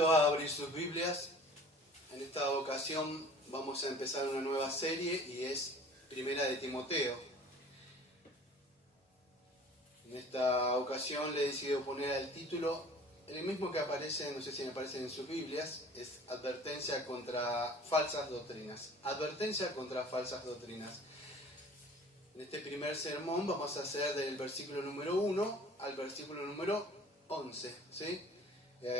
invito a abrir sus Biblias. En esta ocasión vamos a empezar una nueva serie y es Primera de Timoteo. En esta ocasión le he decidido poner al título el mismo que aparece, no sé si me aparecen en sus Biblias, es Advertencia contra falsas doctrinas. Advertencia contra falsas doctrinas. En este primer sermón vamos a hacer del versículo número 1 al versículo número 11, ¿sí?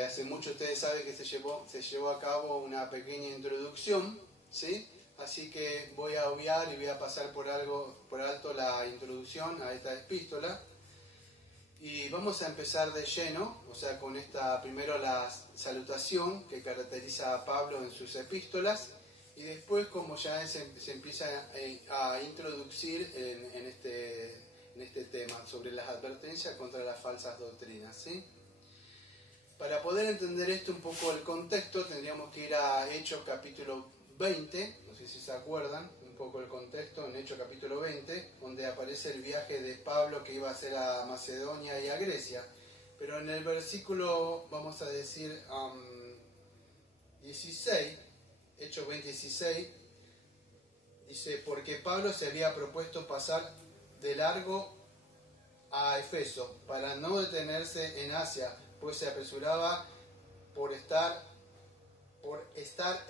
Hace mucho ustedes saben que se llevó a cabo una pequeña introducción, ¿sí? Así que voy a obviar y voy a pasar por alto la introducción a esta epístola. Y vamos a empezar de lleno, o sea, con primero la salutación que caracteriza a Pablo en sus epístolas, y después como ya se empieza a introducir en este tema sobre las advertencias contra las falsas doctrinas, ¿sí? Para poder entender esto un poco el contexto, tendríamos que ir a Hechos capítulo 20, no sé si se acuerdan un poco el contexto, en Hechos capítulo 20, donde aparece el viaje de Pablo que iba a hacer a Macedonia y a Grecia. Pero en el versículo, vamos a decir, 16, Hechos 20, 16, dice, porque Pablo se había propuesto pasar de largo a Efeso, para no detenerse en Asia, pues se apresuraba por estar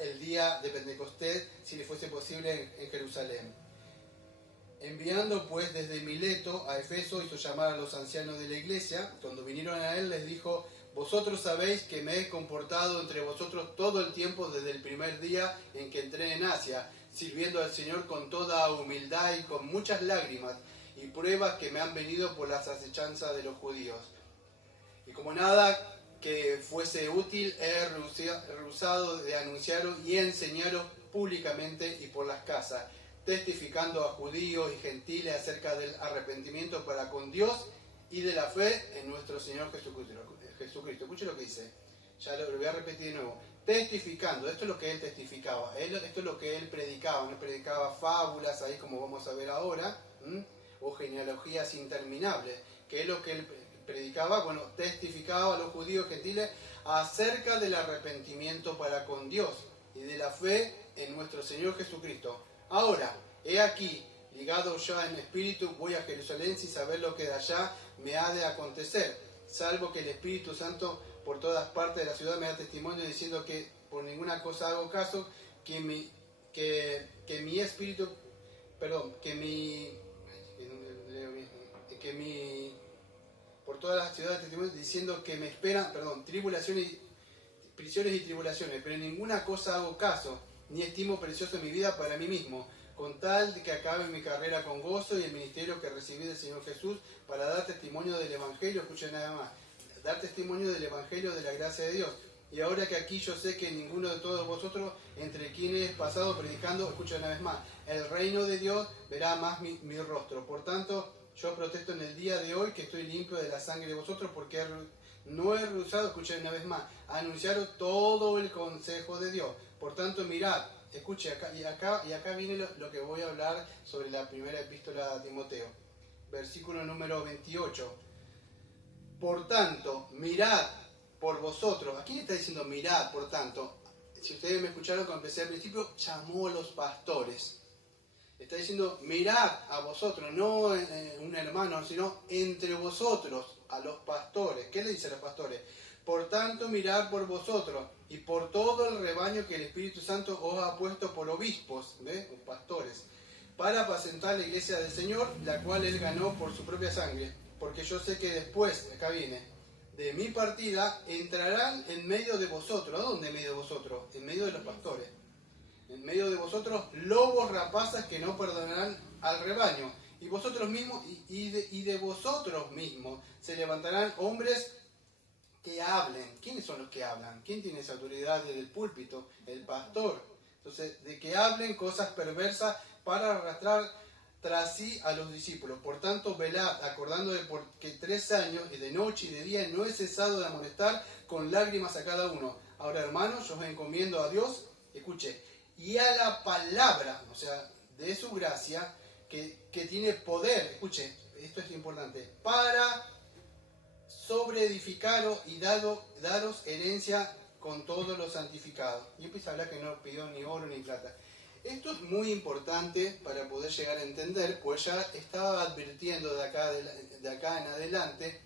el día de Pentecostés, si le fuese posible, en Jerusalén. Enviando pues desde Mileto a Efeso, hizo llamar a los ancianos de la iglesia. Cuando vinieron a él, les dijo: vosotros sabéis que me he comportado entre vosotros todo el tiempo desde el primer día en que entré en Asia, sirviendo al Señor con toda humildad y con muchas lágrimas y pruebas que me han venido por las acechanzas de los judíos. Y como nada que fuese útil, he rehusado de anunciaros y enseñaros públicamente y por las casas, testificando a judíos y gentiles acerca del arrepentimiento para con Dios y de la fe en nuestro Señor Jesucristo. Escuche lo que dice, ya lo voy a repetir de nuevo. Testificando, esto es lo que él testificaba, esto es lo que él predicaba, no predicaba fábulas ahí como vamos a ver ahora, o genealogías interminables, que es lo que él predicaba, testificaba a los judíos gentiles acerca del arrepentimiento para con Dios y de la fe en nuestro Señor Jesucristo. Ahora, he aquí, ligado ya en espíritu, voy a Jerusalén sin saber lo que de allá me ha de acontecer, salvo que el Espíritu Santo por todas partes de la ciudad me da testimonio diciendo que por ninguna cosa hago caso, por todas las ciudades de testimonio diciendo que me esperan, tribulaciones, prisiones y tribulaciones, pero en ninguna cosa hago caso, ni estimo precioso mi vida para mí mismo, con tal de que acabe mi carrera con gozo y el ministerio que recibí del Señor Jesús para dar testimonio del Evangelio, escuchen nada más, dar testimonio del Evangelio de la gracia de Dios. Y ahora que aquí yo sé que ninguno de todos vosotros, entre quienes he pasado predicando, escuchen una vez más, el reino de Dios verá más mi rostro. Por tanto, yo protesto en el día de hoy que estoy limpio de la sangre de vosotros, porque no he rehusado, escuchen una vez más, a anunciaros todo el consejo de Dios. Por tanto, mirad, escuche, acá viene lo que voy a hablar sobre la primera epístola a Timoteo. Versículo número 28. Por tanto, mirad por vosotros. ¿A quién está diciendo mirad, por tanto? Si ustedes me escucharon cuando empecé al principio, llamó a los pastores. Está diciendo mirad a vosotros, no un hermano, sino entre vosotros, a los pastores. ¿Qué le dice a los pastores? Por tanto, mirad por vosotros y por todo el rebaño que el Espíritu Santo os ha puesto por obispos, los pastores, para apacentar la iglesia del Señor, la cual él ganó por su propia sangre. Porque yo sé que después, acá viene, de mi partida, entrarán en medio de vosotros. ¿A dónde en medio de vosotros? En medio de los pastores. En medio de vosotros, lobos rapaces que no perdonarán al rebaño. Y vosotros mismos, y de vosotros mismos, se levantarán hombres que hablen. ¿Quiénes son los que hablan? ¿Quién tiene esa autoridad desde el púlpito? El pastor. Entonces, de que hablen cosas perversas para arrastrar tras sí a los discípulos. Por tanto, velad, acordando de que 3 años, y de noche y de día, no he cesado de amonestar con lágrimas a cada uno. Ahora, hermanos, yo os encomiendo a Dios, escuche, y a la palabra, o sea, de su gracia, que tiene poder, escuche, esto es importante, para sobreedificaros y daros herencia con todos los santificados. Y empieza a hablar que no pidió ni oro ni plata. Esto es muy importante para poder llegar a entender, pues ya estaba advirtiendo de acá en adelante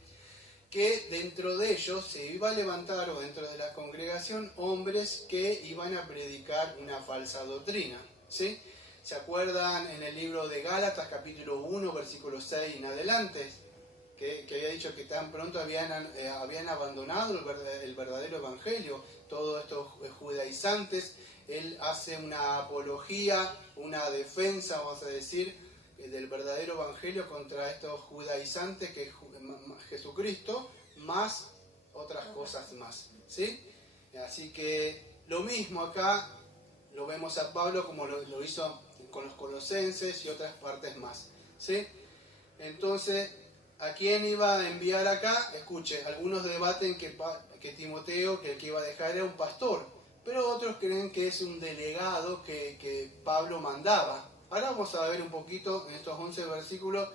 que dentro de ellos se iba a levantar, o dentro de la congregación, hombres que iban a predicar una falsa doctrina, ¿sí? ¿Se acuerdan en el libro de Gálatas, capítulo 1, versículo 6 en adelante? Que había dicho que tan pronto habían abandonado el verdadero evangelio, todos estos judaizantes. Él hace una apología, una defensa, vamos a decir, del verdadero evangelio contra estos judaizantes, que es Jesucristo, más otras cosas más, ¿sí? Así que lo mismo acá lo vemos a Pablo como lo hizo con los colosenses y otras partes más, ¿sí? Entonces, ¿a quién iba a enviar acá? Escuche, algunos debaten que Timoteo, que el que iba a dejar era un pastor, pero otros creen que es un delegado que Pablo mandaba. Ahora vamos a ver un poquito en estos 11 versículos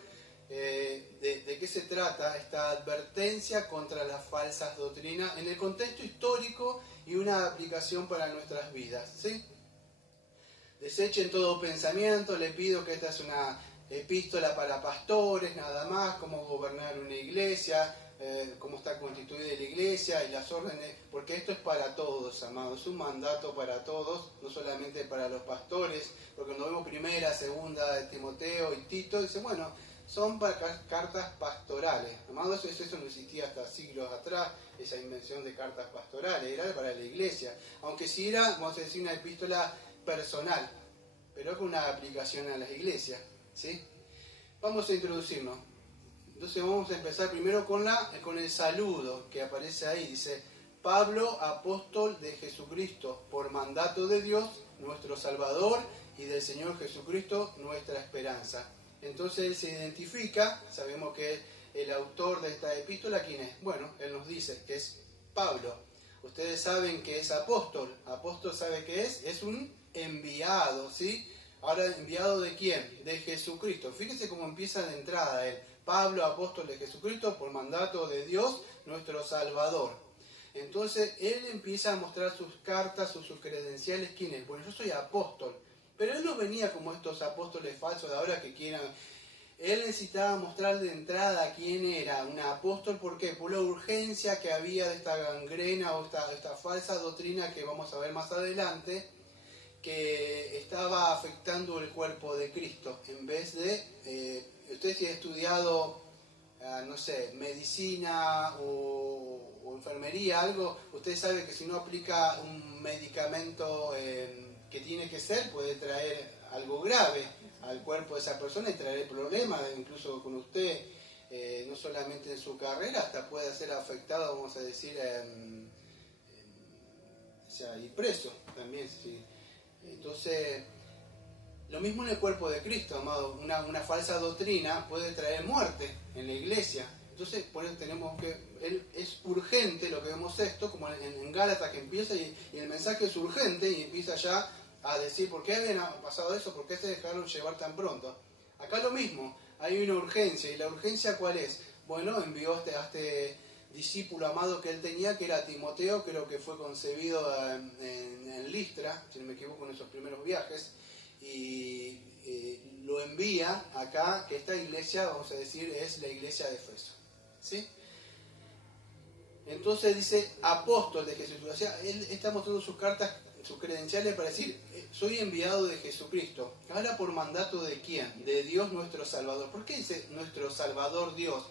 de qué se trata esta advertencia contra las falsas doctrinas en el contexto histórico y una aplicación para nuestras vidas, ¿sí? Desechen todo pensamiento, le pido que esta es una epístola para pastores, nada más, cómo gobernar una iglesia, cómo está constituida la iglesia y las órdenes, porque esto es para todos, amados, es un mandato para todos, no solamente para los pastores, porque cuando vemos primera, segunda de Timoteo y Tito, dice, bueno, son cartas pastorales, amados, eso no existía hasta siglos atrás, esa invención de cartas pastorales, era para la iglesia, aunque sí era, vamos a decir, una epístola personal, pero con una aplicación a las iglesias, ¿sí? Vamos a introducirnos. Entonces vamos a empezar primero con el saludo que aparece ahí. Dice, Pablo, apóstol de Jesucristo, por mandato de Dios, nuestro Salvador, y del Señor Jesucristo, nuestra esperanza. Entonces él se identifica, sabemos que el autor de esta epístola, ¿quién es? Bueno, él nos dice que es Pablo. Ustedes saben que es apóstol. Apóstol, ¿sabe qué es? Es un enviado, ¿sí? Ahora, ¿enviado de quién? De Jesucristo. Fíjese cómo empieza de entrada él. Pablo, apóstol de Jesucristo, por mandato de Dios, nuestro Salvador. Entonces, él empieza a mostrar sus cartas, sus credenciales. ¿Quién es? Bueno, yo soy apóstol. Pero él no venía como estos apóstoles falsos de ahora que quieran. Él necesitaba mostrar de entrada quién era un apóstol. ¿Por qué? Por la urgencia que había de esta gangrena o esta falsa doctrina que vamos a ver más adelante, que estaba afectando el cuerpo de Cristo. En vez de, usted si ha estudiado, no sé, medicina o enfermería, algo, usted sabe que si no aplica un medicamento que tiene que ser, puede traer algo grave al cuerpo de esa persona y traer problemas, incluso con usted, no solamente en su carrera, hasta puede ser afectado, vamos a decir, o sea, y preso también, sí. Entonces, lo mismo en el cuerpo de Cristo, amado. Una falsa doctrina puede traer muerte en la iglesia. Entonces, por eso tenemos que... es urgente lo que vemos esto, como en Gálatas que empieza y el mensaje es urgente y empieza ya a decir por qué había pasado eso, por qué se dejaron llevar tan pronto. Acá lo mismo, hay una urgencia. ¿Y la urgencia cuál es? Bueno, envió a este discípulo amado que él tenía, que era Timoteo, creo que fue concebido en Listra, si no me equivoco, en esos primeros viajes, y lo envía acá, que esta iglesia, vamos a decir, es la iglesia de Efeso, ¿sí? Entonces dice, apóstol de Jesús, o sea, él está mostrando sus cartas, sus credenciales para decir, soy enviado de Jesucristo. Ahora, ¿por mandato de quién? De Dios nuestro Salvador. ¿Por qué dice nuestro Salvador Dios?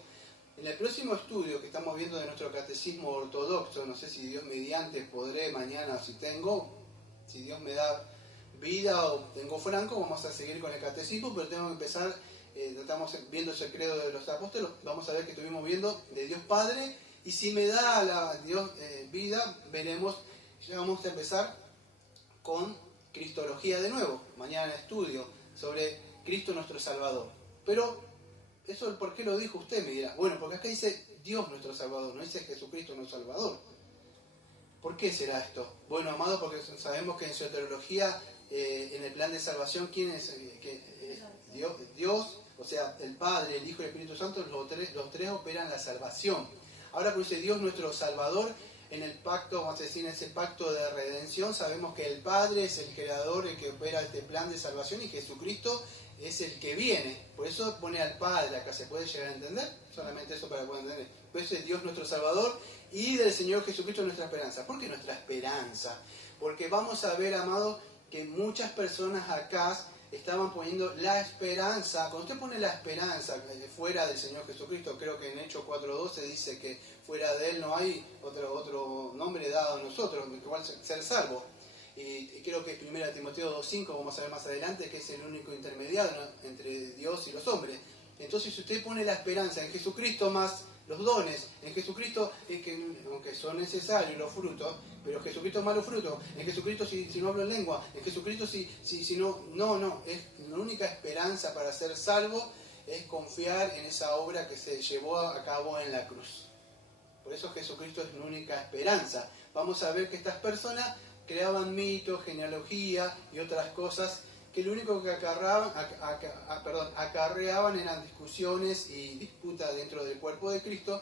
En el próximo estudio que estamos viendo de nuestro catecismo ortodoxo, no sé si Dios mediante podré mañana, si Dios me da vida o tengo franco, vamos a seguir con el catecismo, pero tengo que empezar, estamos viendo ese credo de los apóstoles, vamos a ver que estuvimos viendo de Dios Padre, y si me da Dios vida, veremos, ya vamos a empezar con Cristología de nuevo, mañana estudio sobre Cristo nuestro Salvador. Pero eso, ¿por qué lo dijo usted? Me dirá. Bueno, porque acá dice Dios nuestro Salvador, no dice Jesucristo nuestro Salvador. ¿Por qué será esto? Bueno, amado, porque sabemos que en soteriología, en el plan de salvación, ¿quién es? Dios, o sea, el Padre, el Hijo y el Espíritu Santo, los tres operan la salvación. Ahora, cuando dice Dios nuestro Salvador, en el pacto, vamos a decir, en ese pacto de redención, sabemos que el Padre es el creador, el que opera este plan de salvación, y Jesucristo es el que viene. Por eso pone al Padre acá. ¿Se puede llegar a entender? Solamente eso para poder entender. Por eso es Dios nuestro Salvador y del Señor Jesucristo nuestra esperanza. ¿Por qué nuestra esperanza? Porque vamos a ver, amado, que muchas personas acá estaban poniendo la esperanza. Cuando usted pone la esperanza fuera del Señor Jesucristo, creo que en Hechos 4:12 dice que fuera de Él no hay otro nombre dado a nosotros, igual ser salvo. Y creo que es 1 Timoteo 2:5, vamos a ver más adelante, que es el único intermediario, ¿no?, entre Dios y los hombres. Entonces, si usted pone la esperanza en Jesucristo más los dones, en Jesucristo, aunque son necesarios los frutos, pero Jesucristo más los frutos, en Jesucristo si no hablo en lengua, en Jesucristo si no, es la única esperanza para ser salvo, es confiar en esa obra que se llevó a cabo en la cruz. Por eso Jesucristo es la única esperanza. Vamos a ver que estas personas creaban mitos, genealogía y otras cosas que lo único que acarreaban eran discusiones y disputas dentro del cuerpo de Cristo,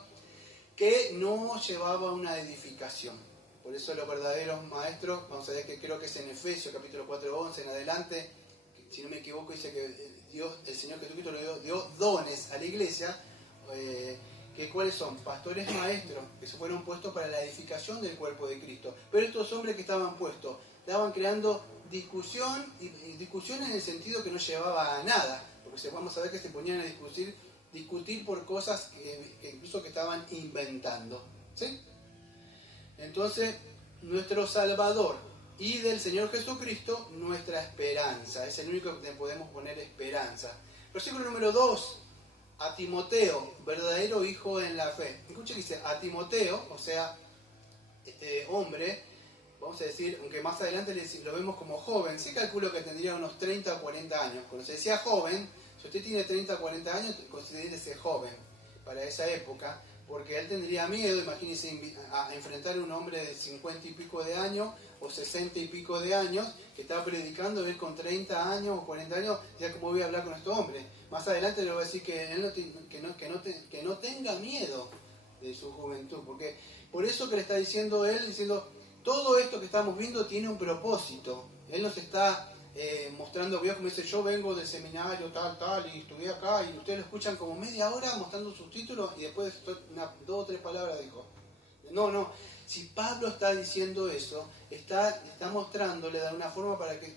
que no llevaba a una edificación. Por eso los verdaderos maestros, vamos a ver que creo que es en Efesios capítulo 4:11 en adelante, si no me equivoco, dice que el Señor Jesucristo le dio dones a la iglesia, que ¿cuáles son? Pastores maestros, que se fueron puestos para la edificación del cuerpo de Cristo. Pero estos hombres que estaban puestos, estaban creando discusiones en el sentido que no llevaba a nada, porque vamos a ver que se ponían a discutir por cosas que incluso que estaban inventando. ¿Sí? Entonces, nuestro Salvador y del Señor Jesucristo, nuestra esperanza. Es el único que podemos poner esperanza. Versículo número 2. A Timoteo, verdadero hijo en la fe. Escucha que dice a Timoteo, o sea, este hombre, vamos a decir, aunque más adelante lo vemos como joven, sí calculo que tendría unos 30 o 40 años. Cuando se decía joven, si usted tiene 30 o 40 años, considérese joven para esa época, porque él tendría miedo, imagínense, a enfrentar a un hombre de 50 y pico de años o 60 y pico de años que está predicando, él con 30 años o 40 años, ya cómo voy a hablar con este hombre. Más adelante le voy a decir que él no tenga miedo de su juventud, porque por eso que le está diciendo él, diciendo, todo esto que estamos viendo tiene un propósito. Él nos está mostrando, vio como dice, yo vengo del seminario tal, y estudié acá, y ustedes lo escuchan como media hora mostrando sus títulos, y después 2 o 3 palabras dijo. No, si Pablo está diciendo eso, está mostrándole de alguna forma para que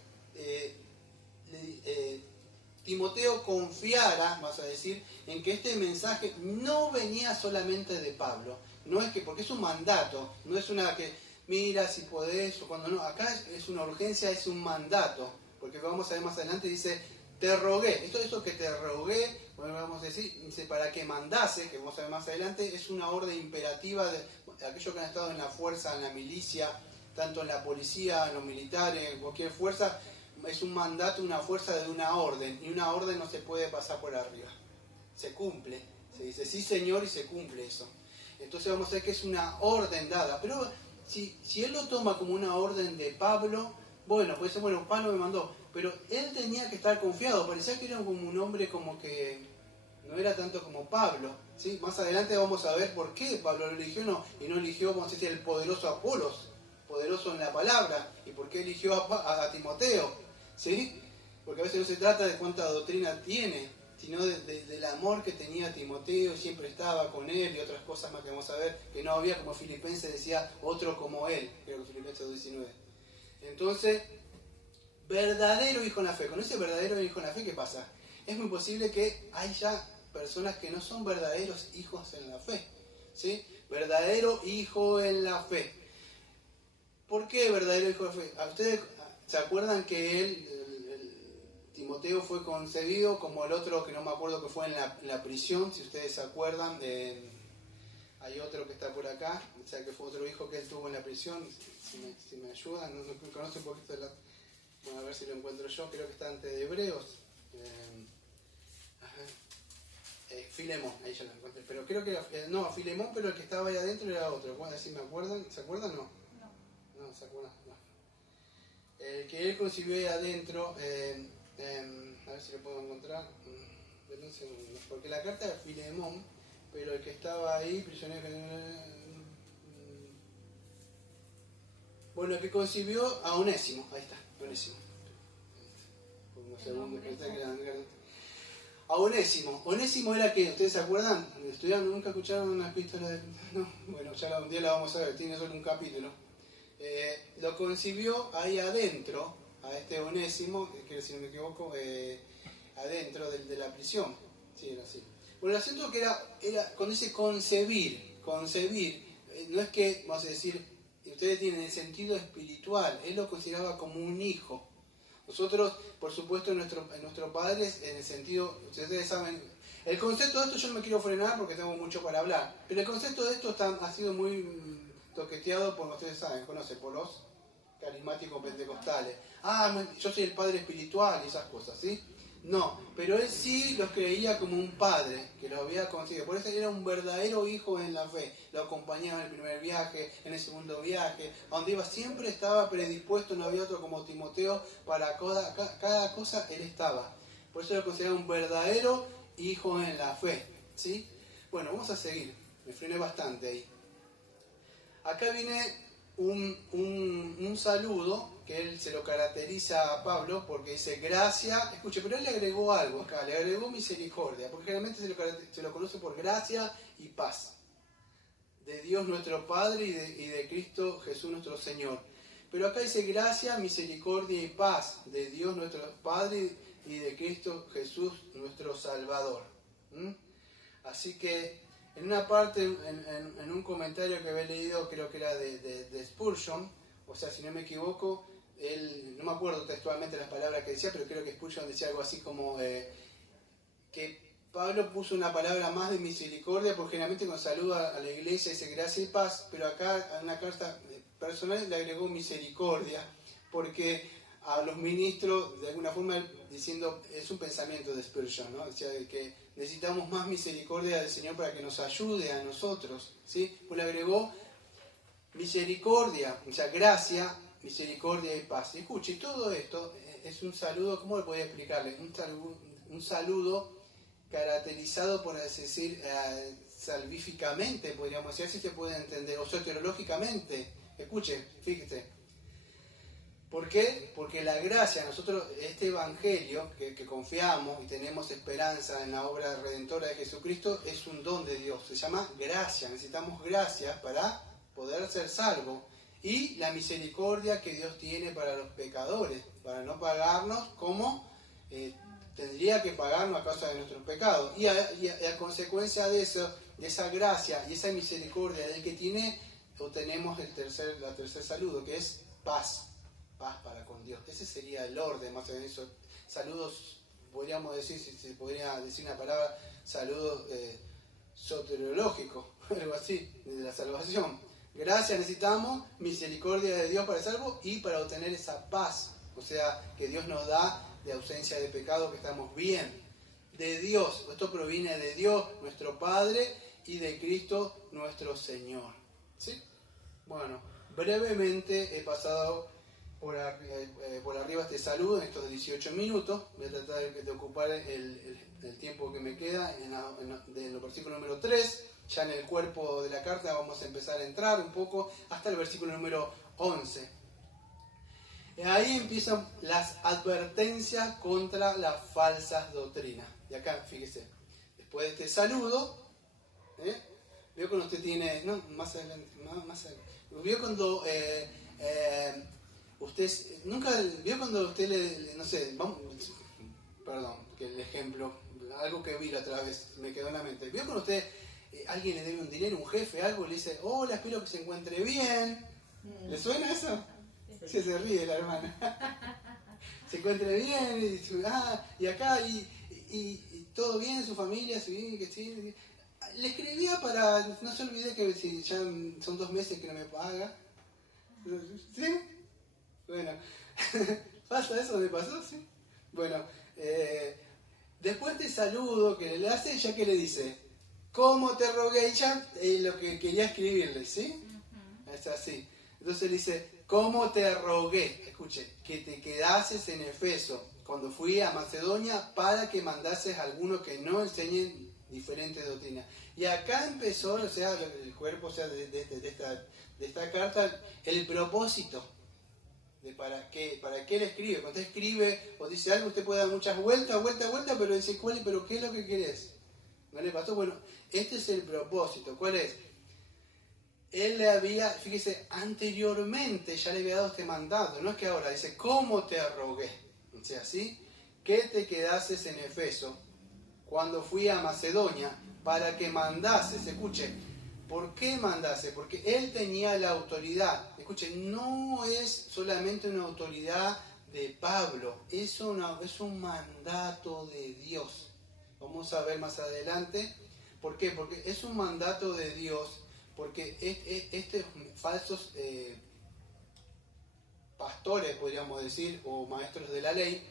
Timoteo confiara, vas a decir, en que este mensaje no venía solamente de Pablo. No es que, porque es un mandato, no es una que, mira si podés, o cuando no, acá es una urgencia, es un mandato, porque vamos a ver más adelante, dice, te rogué, eso que te rogué, bueno, vamos a decir, dice, para que mandase, que vamos a ver más adelante, es una orden imperativa de aquellos que han estado en la fuerza, en la milicia, tanto en la policía, en los militares, en cualquier fuerza, es un mandato, una fuerza de una orden, y una orden no se puede pasar por arriba. Se cumple, se dice sí señor y se cumple eso. Entonces vamos a ver que es una orden dada, pero si él lo toma como una orden de Pablo, bueno, puede ser, bueno, Pablo me mandó, pero él tenía que estar confiado, parecía que era como un hombre como que no era tanto como Pablo, ¿sí? Más adelante vamos a ver por qué Pablo lo eligió y no eligió, vamos a decir, el poderoso Apolos, poderoso en la palabra, y por qué eligió a Timoteo, ¿sí? Porque a veces no se trata de cuánta doctrina tiene, sino del amor que tenía Timoteo, siempre estaba con él y otras cosas más que vamos a ver, que no había, como Filipenses decía, otro como él, creo que Filipenses 2:19. Entonces, verdadero hijo en la fe. Con ese verdadero hijo en la fe, ¿qué pasa? Es muy posible que haya personas que no son verdaderos hijos en la fe, ¿sí? Verdadero hijo en la fe. ¿Por qué verdadero hijo en la fe? ¿A ustedes se acuerdan que Timoteo fue concebido como el otro que no me acuerdo que fue en la prisión? Si ustedes se acuerdan, hay otro que está por acá, o sea que fue otro hijo que él tuvo en la prisión. Si me ayudan, no conoce un poquito de la... Bueno, a ver si lo encuentro yo, creo que está antes de Hebreos. Filemón, ahí ya lo encontré. Pero creo que no, Filemón, pero el que estaba ahí adentro era otro. A ver si me acuerdan. ¿Se acuerdan? No. No, ¿se acuerdan? No. El que él concibió ahí adentro, a ver si lo puedo encontrar. Denme un segundo. Porque la carta de Filemón, pero el que estaba ahí, prisionero... Bueno, que concibió a Onésimo. Ahí está, Onésimo. Por unos segundos, a Onésimo. Onésimo era que, ¿ustedes se acuerdan? ¿Estudiaron? ¿Nunca escucharon una epístola de...? No, bueno, ya un día la vamos a ver, tiene solo un capítulo. Lo concibió ahí adentro, a este Onésimo, que si no me equivoco, adentro de la prisión. Sí, era así. Bueno, el asunto que era con ese concebir, no es que, vamos a decir, ustedes tienen el sentido espiritual, él lo consideraba como un hijo. Nosotros, por supuesto, nuestros padres, en el sentido, ustedes saben, el concepto de esto yo no me quiero frenar porque tengo mucho para hablar, pero el concepto de esto ha sido muy toqueteado por, ustedes saben, conocen, por los carismáticos pentecostales. Yo soy el padre espiritual y esas cosas, ¿sí? No, pero él sí los creía como un padre que lo había conseguido. Por eso era un verdadero hijo en la fe. Lo acompañaba en el primer viaje, en el segundo viaje, a donde iba siempre estaba predispuesto, no había otro como Timoteo, para cada cosa él estaba. Por eso lo consideraba un verdadero hijo en la fe, ¿sí? Bueno, vamos a seguir. Me frené bastante ahí. Acá viene un saludo que él se lo caracteriza a Pablo porque dice gracia, escuche, pero él le agregó algo acá, le agregó misericordia, porque generalmente se lo conoce por gracia y paz, de Dios nuestro Padre y de Cristo Jesús nuestro Señor. Pero acá dice gracia, misericordia y paz, de Dios nuestro Padre y de Cristo Jesús nuestro Salvador. Así que en una parte, en un comentario que había leído, creo que era de Spurgeon, o sea, si no me equivoco, él, no me acuerdo textualmente las palabras que decía, pero creo que Spurgeon decía algo así como que Pablo puso una palabra más de misericordia, porque generalmente cuando saluda a la iglesia dice gracia y paz, pero acá en una carta personal le agregó misericordia, porque a los ministros, de alguna forma, diciendo, es un pensamiento de Spurgeon, ¿no? Decía que necesitamos más misericordia del Señor para que nos ayude a nosotros, ¿sí? Pues le agregó misericordia, o sea, gracia, misericordia y paz. Y escuche, todo esto es un saludo, ¿cómo le podría explicarle? Un saludo caracterizado, por así decir, salvíficamente, podríamos decir, así se puede entender, o soteriológicamente. Escuche, fíjese. ¿Por qué? Porque la gracia, nosotros, este evangelio que confiamos y tenemos esperanza en la obra redentora de Jesucristo, es un don de Dios, se llama gracia, necesitamos gracia para poder ser salvos, y la misericordia que Dios tiene para los pecadores, para no pagarnos como tendría que pagarnos a causa de nuestros pecados, y a consecuencia de eso, de esa gracia y esa misericordia del que tiene, obtenemos la tercer saludo, que es paz para con Dios. Ese sería el orden, más o menos. Saludos, podríamos decir, si se podría decir una palabra, saludos soteriológicos, algo así, de la salvación. Gracias necesitamos, misericordia de Dios para el salvo y para obtener esa paz, o sea, que Dios nos da de ausencia de pecado, que estamos bien. De Dios, esto proviene de Dios, nuestro Padre, y de Cristo, nuestro Señor. ¿Sí? Bueno, brevemente he pasado por arriba este saludo en estos 18 minutos. Voy a tratar de ocupar el tiempo que me queda en los versículos número 3. Ya en el cuerpo de la carta vamos a empezar a entrar un poco hasta el versículo número 11. Ahí empiezan las advertencias contra las falsas doctrinas. Y acá, fíjese, después de este saludo, veo cuando usted tiene... No, más adelante. Veo cuando... usted nunca vio cuando usted no sé, perdón, que el ejemplo, algo que vi la otra vez, me quedó en la mente. Vio cuando usted, alguien le debe un dinero, un jefe, algo, le dice, hola, espero que se encuentre bien. ¿Le suena eso? Sí, se ríe la hermana. Se encuentre bien, y acá, y todo bien, su familia, que sí. Le escribía para, no se olvide que si ya son 2 meses que no me paga. ¿Sí? Bueno, ¿pasa eso? ¿Me pasó? Sí. Bueno, después de saludo que le hace, ya que le dice, ¿cómo te rogué? Ya lo que quería escribirle, ¿sí? Es así. Entonces le dice, ¿cómo te rogué? Escuche, que te quedases en Efeso cuando fui a Macedonia para que mandases a algunos que no enseñen diferentes doctrinas. Y acá empezó, o sea, el cuerpo, o sea, de esta carta, el propósito de para qué él escribe. Cuando usted escribe o dice algo, usted puede dar muchas vueltas, pero dice, ¿pero qué es lo que querés? ¿No le pasó? Bueno, este es el propósito. ¿Cuál es? Él le había, fíjese, anteriormente ya le había dado este mandato. No es que ahora, dice, ¿cómo te rogué? O sea, ¿sí? Que te quedases en Efeso cuando fui a Macedonia para que mandases. Escuche, ¿por qué mandase? Porque él tenía la autoridad. Escuche, no es solamente una autoridad de Pablo, es un mandato de Dios. Vamos a ver más adelante. ¿Por qué? Porque es un mandato de Dios, porque estos falsos pastores, podríamos decir, o maestros de la ley,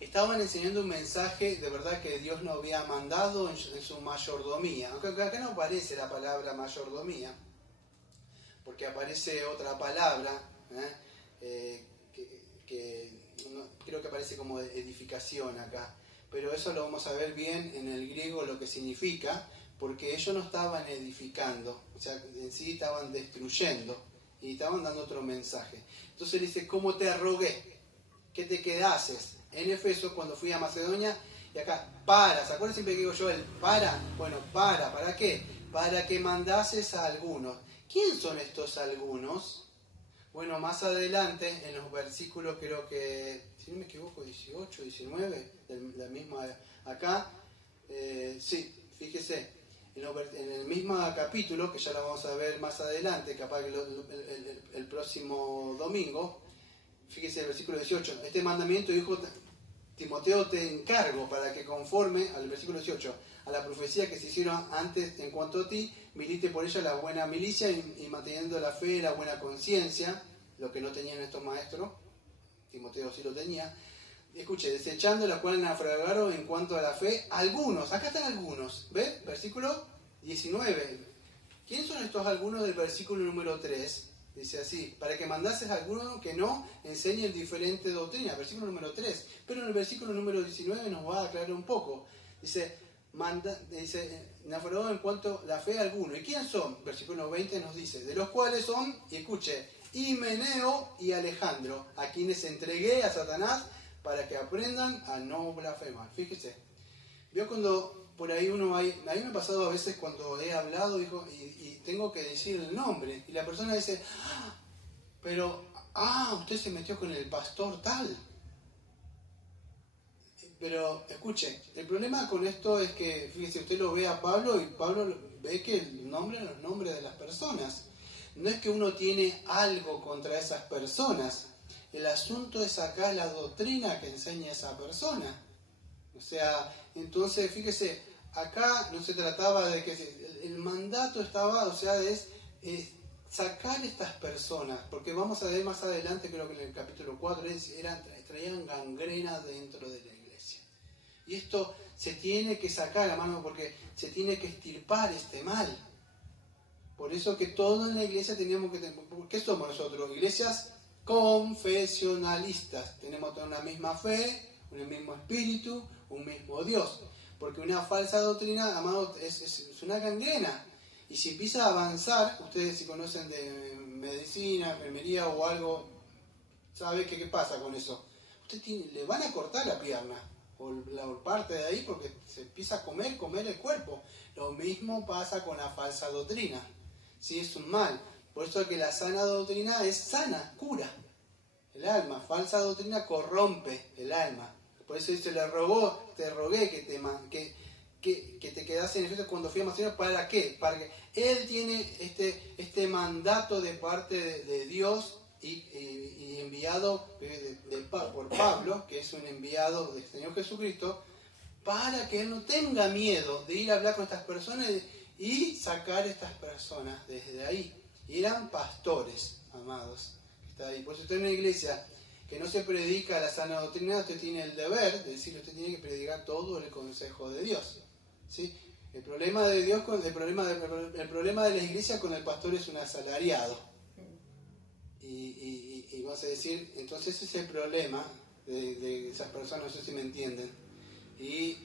estaban enseñando un mensaje de verdad que Dios no había mandado en su mayordomía. Aunque acá no aparece la palabra mayordomía, porque aparece otra palabra, creo que aparece como edificación acá. Pero eso lo vamos a ver bien en el griego lo que significa, porque ellos no estaban edificando, o sea, en sí estaban destruyendo y estaban dando otro mensaje. Entonces dice, ¿cómo te rogué que te quedases en Efeso cuando fui a Macedonia? Y acá, ¿se acuerdan siempre que digo yo el para? Bueno, ¿para qué? Para que mandases a algunos. ¿Quién son estos algunos? Bueno, más adelante, en los versículos, creo que, si no me equivoco, 18, 19, la misma acá, sí, fíjese, en el mismo capítulo, que ya lo vamos a ver más adelante, capaz que el próximo domingo, fíjese el versículo 18, este mandamiento, hijo Timoteo, te encargo para que conforme al versículo 18, a la profecía que se hicieron antes en cuanto a ti, milite por ella la buena milicia y manteniendo la fe y la buena conciencia, lo que no tenían estos maestros, Timoteo sí lo tenía. Escuche, desechando la cual naufragaron en cuanto a la fe, algunos, acá están algunos, ¿ve? Versículo 19. ¿Quiénes son estos algunos del versículo número 3? Dice así, para que mandases a alguno que no enseñe diferente doctrina, versículo número 3. Pero en el versículo número 19 nos va a aclarar un poco. Dice, naufragó en cuanto a la fe alguno. ¿Y quiénes son? Versículo 20 nos dice, de los cuales son, y escuche, Himeneo y Alejandro, a quienes entregué a Satanás para que aprendan a no blasfemar. Fíjese, vio cuando por ahí a mí me ha pasado a veces cuando he hablado y tengo que decir el nombre, y la persona dice, usted se metió con el pastor tal. Pero escuche, el problema con esto es que, fíjese, usted lo ve a Pablo y Pablo ve que el nombre es los nombres de las personas. No es que uno tiene algo contra esas personas. El asunto es acá la doctrina que enseña esa persona. O sea, entonces, fíjese, acá no se trataba de que el mandato estaba, o sea, es sacar estas personas, porque vamos a ver más adelante, creo que en el capítulo 4, traían gangrena dentro de la iglesia. Y esto se tiene que sacar, hermano, porque se tiene que extirpar este mal. Por eso que todos en la iglesia teníamos que tener, ¿qué somos nosotros? Iglesias confesionalistas. Tenemos toda una misma fe, un mismo espíritu, un mismo Dios. Porque una falsa doctrina, amado, es una gangrena. Y si empieza a avanzar, ustedes si conocen de medicina, enfermería o algo, ¿sabe qué pasa con eso? Le van a cortar la pierna o la parte de ahí porque se empieza a comer el cuerpo. Lo mismo pasa con la falsa doctrina. Sí, es un mal. Por eso que la sana doctrina es sana, cura el alma. Falsa doctrina corrompe el alma. Por eso dice, te rogué que te quedases en Efeso cuando fui a Macedonia. ¿Para qué? Para que él tiene este mandato de parte de Dios y enviado por Pablo, que es un enviado del Señor Jesucristo, para que él no tenga miedo de ir a hablar con estas personas y sacar a estas personas desde ahí. Y eran pastores, amados. Está ahí. Por eso usted en una iglesia que no se predica la sana doctrina, usted tiene el deber de decir, usted tiene que predicar todo el consejo de Dios. ¿Sí? El problema de Dios, el problema de la iglesia con el pastor es un asalariado. Y vamos a decir, entonces ese es el problema de esas personas, no sé si me entienden. Y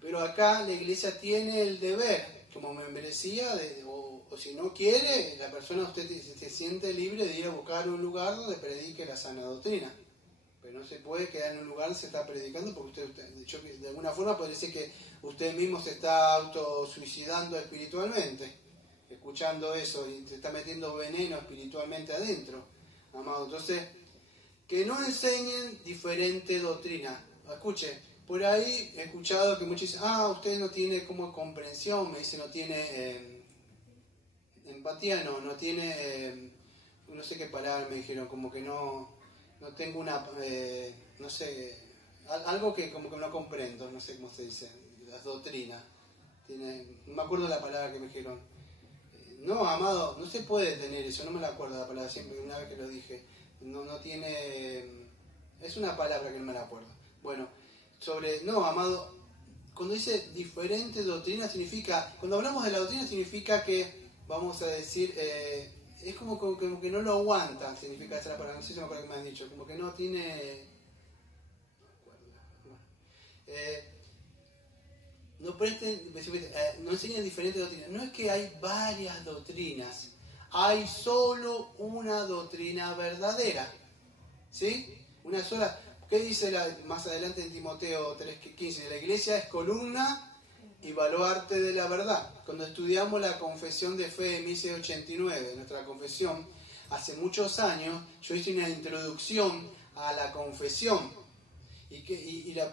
Pero acá la iglesia tiene el deber, como membresía, o si no quiere, la persona, usted se siente libre de ir a buscar un lugar donde predique la sana doctrina. Pero no se puede quedar en un lugar donde se está predicando, porque de alguna forma puede ser que usted mismo se está autosuicidando espiritualmente, escuchando eso, y se está metiendo veneno espiritualmente adentro, amado. Entonces, que no enseñen diferente doctrina. Escuche, por ahí he escuchado que muchos dicen, usted no tiene como comprensión, me dice, no tiene empatía, no tiene, no sé qué palabra me dijeron, como que no tengo una, no sé, algo que como que no comprendo, no sé cómo se dice, las doctrinas. No me acuerdo la palabra que me dijeron. No, amado, no se puede tener eso, no me la acuerdo la palabra, siempre una vez que lo dije. No tiene, es una palabra que no me la acuerdo. Bueno, amado, cuando dice diferente doctrina significa, cuando hablamos de la doctrina significa que, vamos a decir, es como que no lo aguantan, significa esa palabra, no sé si me acuerdo que me han dicho, como que no tiene, no enseñan diferentes doctrinas. No es que hay varias doctrinas, hay solo una doctrina verdadera, ¿sí? Una sola. ¿Qué dice más adelante en Timoteo 3:15? La iglesia es columna y baluarte de la verdad. Cuando estudiamos la confesión de fe en 1689, nuestra confesión, hace muchos años, yo hice una introducción a la confesión. Y la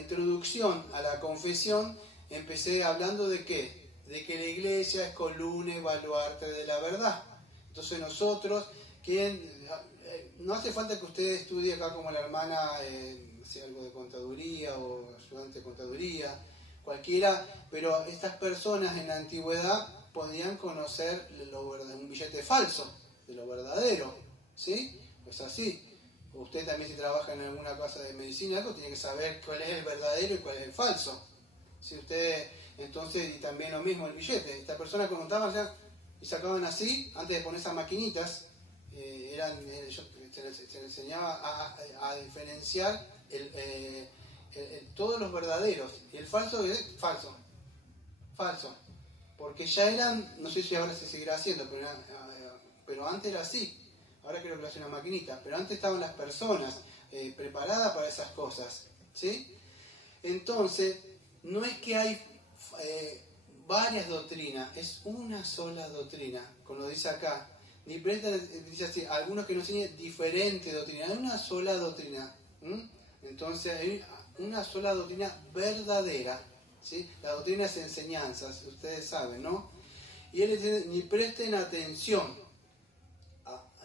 introducción a la confesión, empecé hablando de ¿qué? De que la iglesia es columna y baluarte de la verdad. Entonces nosotros, no hace falta que usted estudie acá como la hermana, sea algo de contaduría o ayudante de contaduría, cualquiera, pero estas personas en la antigüedad podían conocer un billete falso de lo verdadero, ¿sí? Pues así. Usted también, si trabaja en alguna casa de medicina, algo, tiene que saber cuál es el verdadero y cuál es el falso. Si usted, entonces, y también lo mismo el billete. Esta persona contaban ya y sacaban así, antes de poner esas maquinitas, se les enseñaba a diferenciar todos los verdaderos. Y el falso es falso. Falso. Porque ya eran, no sé si ahora se seguirá haciendo, pero antes era así. Ahora creo que lo hace una maquinita, pero antes estaban las personas preparadas para esas cosas, ¿sí? Entonces, no es que hay varias doctrinas, es una sola doctrina, como lo dice acá. Dice así, algunos que no enseñan diferente doctrina, hay una sola doctrina. Entonces, hay una sola doctrina verdadera, ¿sí? La doctrina es enseñanzas, ustedes saben, ¿no? Y él dice, ni presten atención.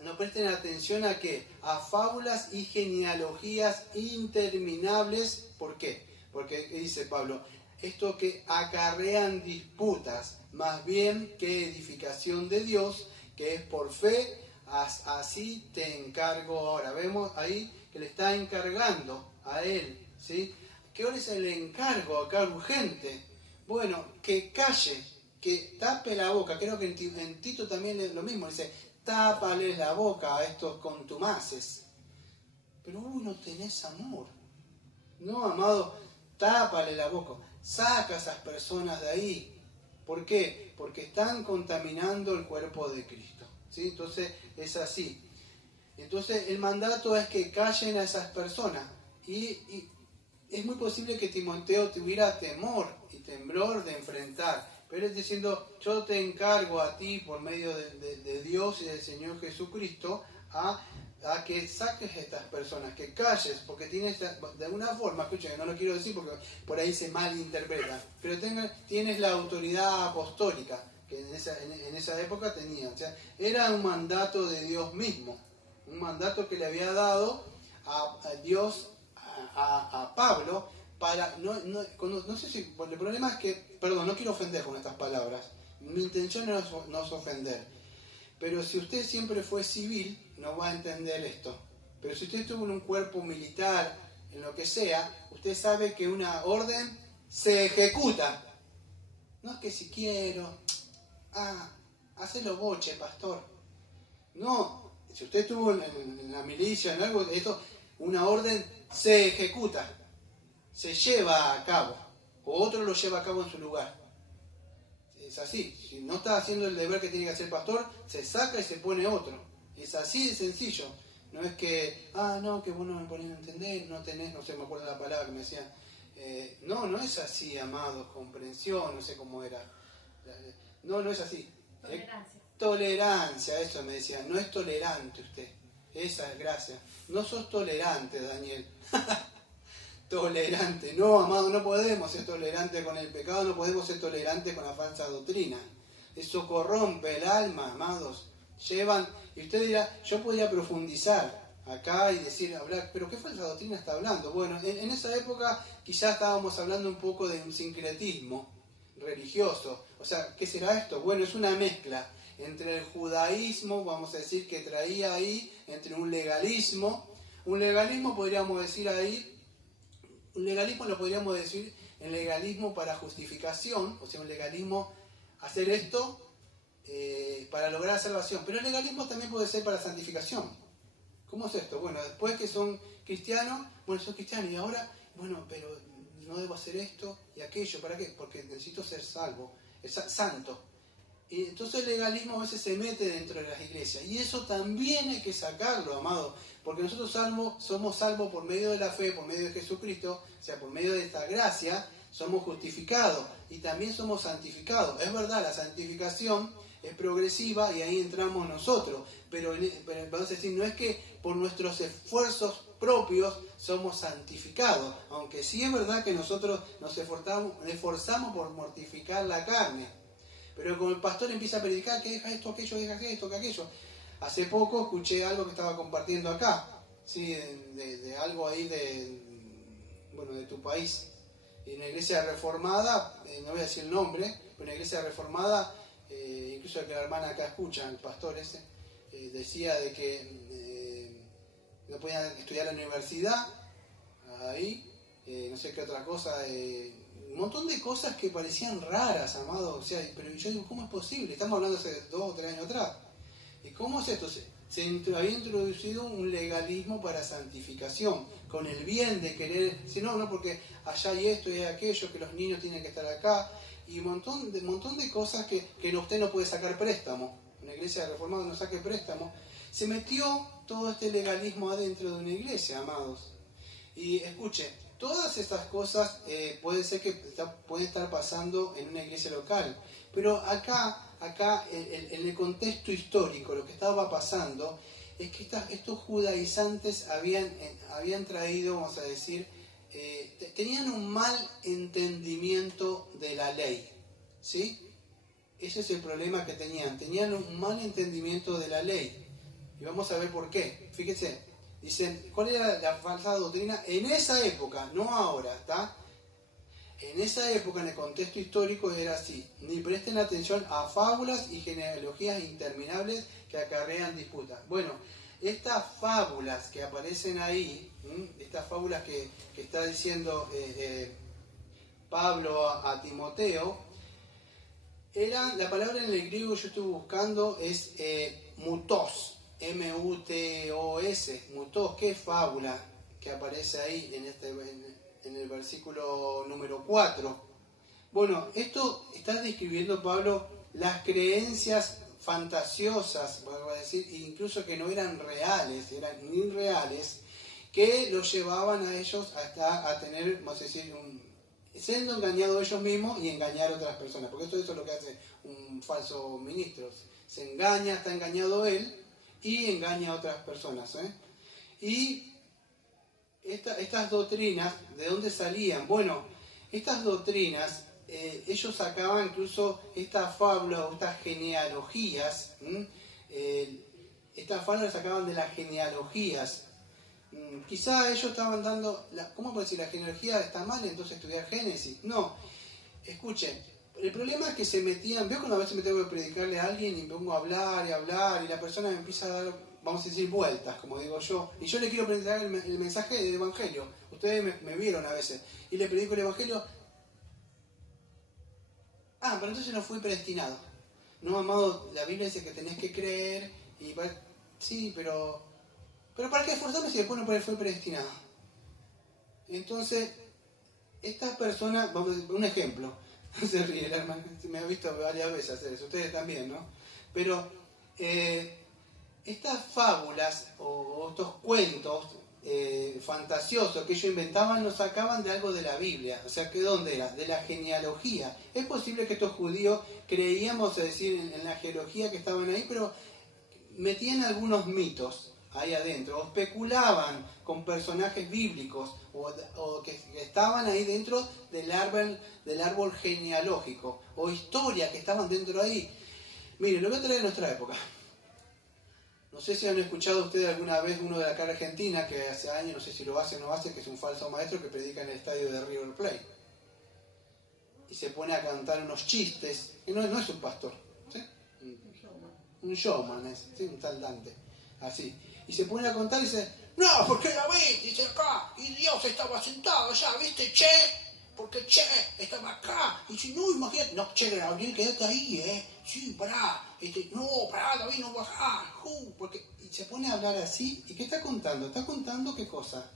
No presten atención a qué, a fábulas y genealogías interminables. ¿Por qué? Porque dice Pablo, esto que acarrean disputas, más bien que edificación de Dios, que es por fe, así te encargo ahora. Vemos ahí que le está encargando a él, ¿sí? ¿Qué hora es el encargo acá urgente? Bueno, que calle, que tape la boca. Creo que en Tito también es lo mismo, dice, tápales la boca a estos contumaces. Pero no tenés amor. No, amado, tápale la boca. Saca a esas personas de ahí. ¿Por qué? Porque están contaminando el cuerpo de Cristo, ¿sí? Entonces es así. Entonces el mandato es que callen a esas personas. Y es muy posible que Timoteo tuviera temor y temblor de enfrentar. Pero él diciendo, yo te encargo a ti por medio de Dios y del Señor Jesucristo a que saques a estas personas, que calles, porque tienes de alguna forma, escuchen, no lo quiero decir porque por ahí se malinterpreta, pero tienes la autoridad apostólica que en esa época tenía. O sea, era un mandato de Dios mismo, un mandato que le había dado a Dios a Pablo. No sé si, el problema es que, perdón, no quiero ofender con estas palabras, mi intención no es ofender, pero si usted siempre fue civil, no va a entender esto. Pero si usted estuvo en un cuerpo militar, en lo que sea, usted sabe que una orden se ejecuta. No es que si quiero, hacelo boche, pastor. No, si usted estuvo en la milicia, en algo, una orden se ejecuta. Se lleva a cabo, o otro lo lleva a cabo en su lugar. Es así, si no está haciendo el deber que tiene que hacer el pastor, se saca y se pone otro. Es así de sencillo. No es que, no, que vos no me ponés a entender, no tenés, no sé, me acuerdo la palabra que me decían. No es así, amados, comprensión, no sé cómo era. No es así. Tolerancia. Tolerancia, eso me decían. No es tolerante usted. Esa es gracia. No sos tolerante, Daniel. Tolerante. No, amado, no podemos ser tolerantes con el pecado, no podemos ser tolerantes con la falsa doctrina. Eso corrompe el alma, amados. Y usted dirá, yo podría profundizar acá y decir, hablar, pero ¿qué falsa doctrina está hablando? Bueno, en esa época quizás estábamos hablando un poco de un sincretismo religioso. O sea, ¿qué será esto? Bueno, es una mezcla entre el judaísmo, vamos a decir, que traía ahí, entre un legalismo podríamos decir ahí, un legalismo lo podríamos decir en legalismo para justificación, o sea, un legalismo, hacer esto para lograr la salvación. Pero el legalismo también puede ser para santificación. ¿Cómo es esto? Bueno, después que son cristianos, bueno, son cristianos y ahora, bueno, pero no debo hacer esto y aquello. ¿Para qué? Porque necesito ser salvo, santo. Y entonces el legalismo a veces se mete dentro de las iglesias. Y eso también hay que sacarlo, amado. Porque nosotros somos salvos por medio de la fe, por medio de Jesucristo, o sea, por medio de esta gracia, somos justificados y también somos santificados. Es verdad, la santificación es progresiva y ahí entramos nosotros. Pero vamos a decir, no es que por nuestros esfuerzos propios somos santificados. Aunque sí es verdad que nosotros nos esforzamos por mortificar la carne. Pero como el pastor empieza a predicar que deja esto, aquello, deja esto, que aquello. Hace poco escuché algo que estaba compartiendo acá, ¿sí? de algo ahí de tu país. En una iglesia reformada, no voy a decir el nombre, pero en una iglesia reformada, incluso que la hermana acá escucha, el pastor ese, decía de que no podían estudiar en la universidad, ahí, no sé qué otra cosa, un montón de cosas que parecían raras, amado. O sea, pero yo digo, ¿cómo es posible? Estamos hablando hace 2 o 3 años atrás. ¿Y cómo es esto? Se había introducido un legalismo para santificación, con el bien de querer, si no, porque allá hay esto y hay aquello, que los niños tienen que estar acá, y un montón de cosas que usted no puede sacar préstamo. Una iglesia reformada no saque préstamo. Se metió todo este legalismo adentro de una iglesia, amados. Y escuche, todas estas cosas puede ser que pueden estar pasando en una iglesia local, pero acá en el contexto histórico lo que estaba pasando es que estos judaizantes habían traído, vamos a decir, tenían un mal entendimiento de la ley, ¿sí? Ese es el problema que tenían un mal entendimiento de la ley. Y vamos a ver por qué. Fíjense, dicen, ¿cuál era la falsa doctrina? En esa época, no ahora, ¿está? En esa época, en el contexto histórico, era así. Ni presten atención a fábulas y genealogías interminables que acarrean disputas. Bueno, estas fábulas que aparecen ahí, estas fábulas que está diciendo Pablo a Timoteo, la palabra en el griego que yo estuve buscando es mutos, M-U-T-O-S, mutos, ¿qué fábula que aparece ahí en el versículo número 4? Bueno, esto está describiendo Pablo las creencias fantasiosas, vamos a decir, incluso que no eran reales, eran irreales, que los llevaban a ellos hasta a tener, vamos a decir, siendo engañados ellos mismos y engañar a otras personas, porque eso es lo que hace un falso ministro, se engaña, está engañado él y engaña a otras personas. Y estas doctrinas, ¿de dónde salían? Bueno, estas doctrinas, ellos sacaban incluso estas fábulas o estas genealogías, estas fábulas sacaban de las genealogías. Quizá ellos estaban dando, ¿cómo puedo decir? La genealogía está mal, entonces estudiar Génesis. No, escuchen, el problema es que se metían, veo cuando a veces me tengo que predicarle a alguien y me pongo a hablar y la persona me empieza a dar, vamos a decir, vueltas, como digo yo, y yo le quiero predicar el mensaje del Evangelio. Ustedes me vieron a veces, y le predico el Evangelio. Pero entonces no fui predestinado. No, amado, la Biblia dice que tenés que creer, sí, pero ¿para qué esforzarme si después no fui predestinado? Entonces, Estas personas, un ejemplo, no se ríe el hermano, me ha visto varias veces hacer eso, ustedes también, ¿no? Pero estas fábulas o estos cuentos fantasiosos que ellos inventaban los sacaban de algo de la Biblia. O sea, ¿que dónde era? De la genealogía. Es posible que estos judíos creíamos, es decir, en la genealogía que estaban ahí, pero metían algunos mitos ahí adentro, o especulaban con personajes bíblicos, o que estaban ahí dentro del árbol genealógico, o historias que estaban dentro ahí. Miren, lo voy a traer de nuestra época. No sé si han escuchado ustedes alguna vez uno de acá de Argentina, que hace años, no sé si lo hace o no hace, que es un falso maestro que predica en el estadio de River Plate. Y se pone a cantar unos chistes, y no es un pastor, ¿sí? Un showman es, ¿sí? Un tal Dante, así. Y se pone a contar y dice, no, porque David, dice acá, y Dios estaba sentado allá, ¿viste? Che, porque Che estaba acá. Y dice, no, imagínate, no, Che, Gabriel, quédate ahí, sí, pará. No, pará, David, no bajá. Porque... Y se pone a hablar así, ¿y qué está contando? Está contando qué cosa,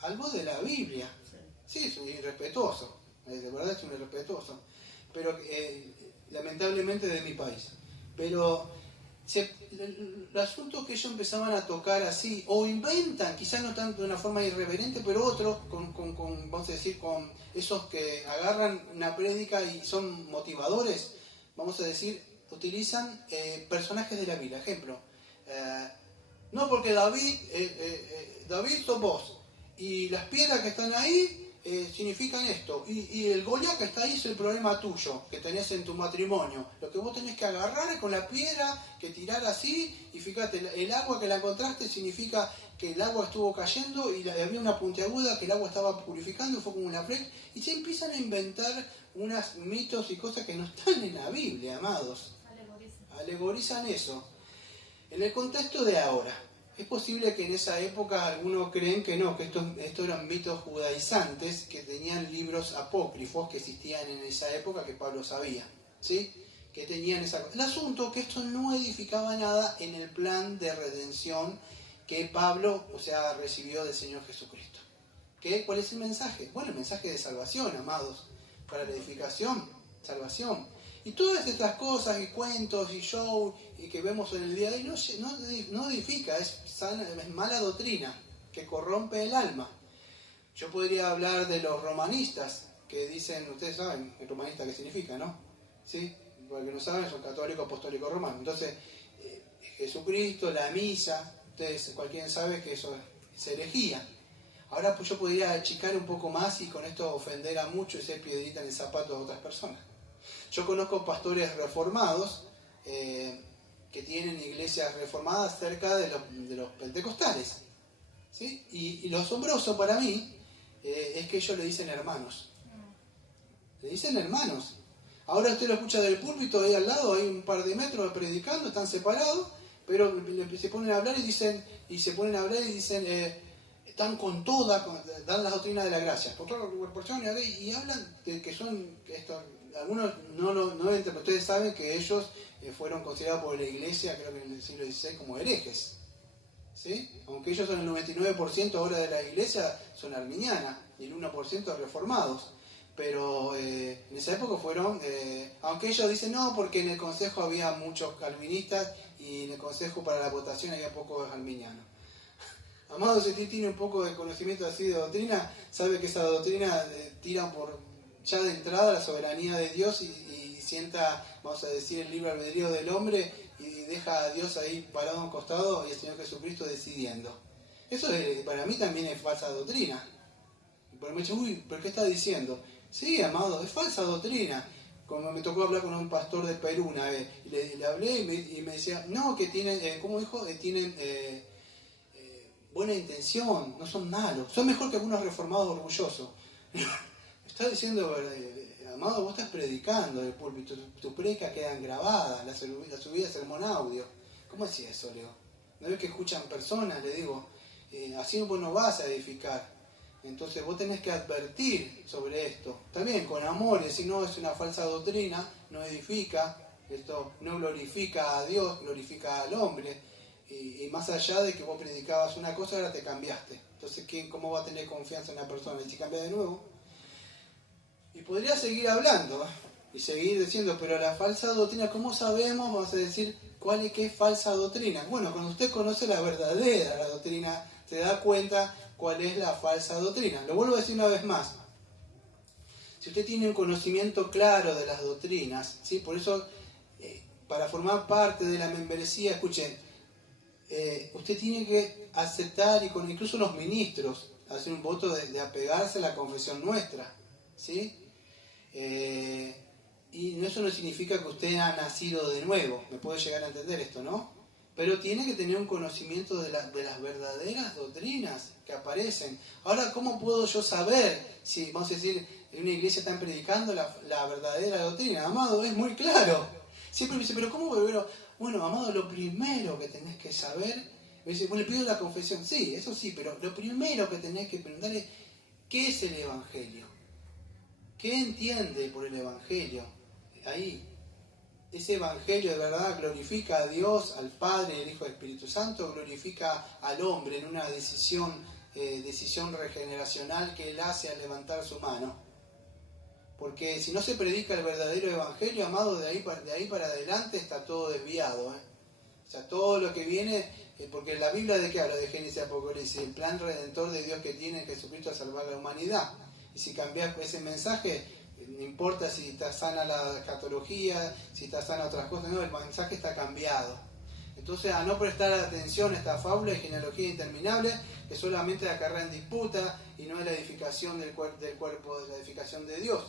algo de la Biblia. Sí, es un irrespetuoso, de verdad es un irrespetuoso, pero lamentablemente de mi país. Pero el asunto que ellos empezaban a tocar así, o inventan, quizás no tanto de una forma irreverente, pero otros, vamos a decir, con esos que agarran una prédica y son motivadores, vamos a decir, utilizan personajes de la Biblia. Ejemplo, no porque David sos vos, y las piedras que están ahí significan esto, y el Goliat que está ahí es el problema tuyo, que tenés en tu matrimonio. Lo que vos tenés que agarrar es con la piedra, que tirar así, y fíjate, el agua que la encontraste significa que el agua estuvo cayendo y había una puntiaguda, que el agua estaba purificando, fue como una flecha, y se empiezan a inventar unos mitos y cosas que no están en la Biblia, amados. Alegorizan eso. En el contexto de ahora, es posible que en esa época algunos creen que no, que estos eran mitos judaizantes que tenían libros apócrifos que existían en esa época que Pablo sabía, ¿sí? Que tenían esa cosa. El asunto es que esto no edificaba nada en el plan de redención que Pablo, recibió del Señor Jesucristo. ¿Cuál es el mensaje? Bueno, el mensaje de salvación, amados, para la edificación, salvación. Y todas estas cosas y cuentos y show y que vemos en el día de hoy no edifica, es mala doctrina que corrompe el alma. Yo podría hablar de los romanistas que dicen, ustedes saben el romanista qué significa, ¿no? ¿Sí? Para que no saben, son católico, apostólico, romano. Entonces, Jesucristo, la misa, ustedes, cualquiera sabe que eso es herejía. Ahora pues yo podría achicar un poco más y con esto ofender a muchos y ser piedrita en el zapato de otras personas. Yo conozco pastores reformados que tienen iglesias reformadas cerca de los pentecostales, ¿sí? Y lo asombroso para mí es que ellos le dicen hermanos. Le dicen hermanos. Ahora usted lo escucha del púlpito, ahí al lado, hay un par de metros predicando, están separados, pero se ponen a hablar y dicen, están con toda, dan las doctrinas de la gracia, por toda la proporción, y hablan de que son estos. Algunos no entran, pero ustedes saben que ellos fueron considerados por la iglesia, creo que en el siglo XVI, como herejes, ¿sí? Aunque ellos son el 99% ahora de la iglesia, son arminianas, y el 1% reformados. Pero en esa época fueron, aunque ellos dicen no, porque en el consejo había muchos calvinistas, y en el consejo para la votación había pocos arminianos. Amado, si usted tiene un poco de conocimiento así de doctrina, sabe que esa doctrina tira por ya de entrada la soberanía de Dios y sienta, vamos a decir, el libre albedrío del hombre y deja a Dios ahí parado a un costado y el Señor Jesucristo decidiendo. Eso para mí también es falsa doctrina. Pero me dice, uy, ¿pero qué está diciendo? Sí, amado, es falsa doctrina. Como me tocó hablar con un pastor de Perú una vez, y le hablé y me decía, no, que tienen, ¿cómo dijo? Tienen buena intención, no son malos, son mejor que algunos reformados orgullosos. Está diciendo, amado, vos estás predicando del púlpito, tus predicas quedan grabadas, la subida es sermón audio. ¿Cómo es eso, Leo? ¿No ves que escuchan personas? Le digo, así vos no vas a edificar. Entonces vos tenés que advertir sobre esto. También con amor, decir, no, es una falsa doctrina, no edifica, esto no glorifica a Dios, glorifica al hombre. Y más allá de que vos predicabas una cosa, ahora te cambiaste. Entonces, ¿cómo va a tener confianza en una persona? ¿Y si cambia de nuevo? Y podría seguir hablando y seguir diciendo, pero la falsa doctrina, ¿cómo sabemos? Vamos a decir, ¿qué es falsa doctrina? Bueno, cuando usted conoce la doctrina, se da cuenta cuál es la falsa doctrina. Lo vuelvo a decir una vez más. Si usted tiene un conocimiento claro de las doctrinas, ¿sí? Por eso, para formar parte de la membresía, escuchen, usted tiene que aceptar, y con incluso los ministros, hacer un voto de apegarse a la confesión nuestra, ¿sí? Y eso no significa que usted ha nacido de nuevo, me puede llegar a entender esto, ¿no? Pero tiene que tener un conocimiento de las verdaderas doctrinas que aparecen. Ahora, ¿cómo puedo yo saber si, vamos a decir, en una iglesia están predicando la verdadera doctrina? Amado, es muy claro. Siempre me dice, pero ¿cómo volver? Bueno, amado, lo primero que tenés que saber, me dice, bueno, le pido la confesión. Sí, eso sí, pero lo primero que tenés que preguntar es, ¿qué es el Evangelio? ¿Qué entiende por el Evangelio? Ahí, ese Evangelio de verdad glorifica a Dios, al Padre, el Hijo y el Espíritu Santo, glorifica al hombre en una decisión regeneracional que Él hace al levantar su mano. Porque si no se predica el verdadero Evangelio, amado, de ahí para adelante está todo desviado. O sea, todo lo que viene, porque la Biblia ¿de qué habla? De Génesis y Apocalipsis, el plan redentor de Dios que tiene Jesucristo a salvar a la humanidad. Y si cambias ese mensaje, no importa si está sana la escatología, si está sana otras cosas, no, el mensaje está cambiado. Entonces, a no prestar atención a esta fábula y genealogía interminable, que solamente acarrea en disputa y no es la edificación del cuerpo, de la edificación de Dios.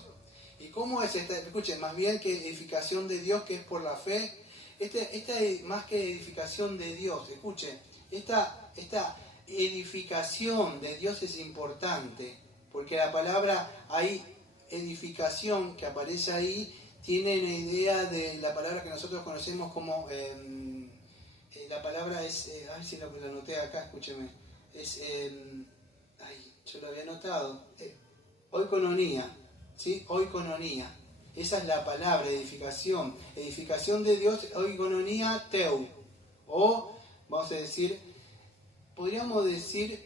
¿Y cómo es esta? Escuchen, más bien que edificación de Dios, que es por la fe. Esta más que edificación de Dios, escuchen, esta edificación de Dios es importante, porque la palabra ahí, edificación, que aparece ahí, tiene la idea de la palabra que nosotros conocemos como, la palabra es, a ver si lo anoté acá, escúcheme, es, yo lo había anotado, oikonomía, ¿sí? Oikonomía, esa es la palabra, edificación de Dios, oikonomía teu, o vamos a decir, podríamos decir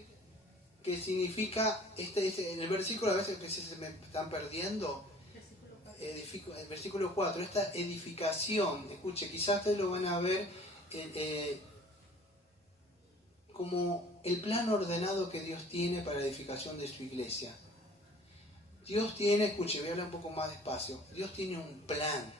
que significa, en el versículo a veces que se me están perdiendo, el versículo 4, esta edificación, escuche, quizás ustedes lo van a ver como el plan ordenado que Dios tiene para la edificación de su iglesia. Dios tiene, escuche, voy a hablar un poco más despacio, Dios tiene un plan.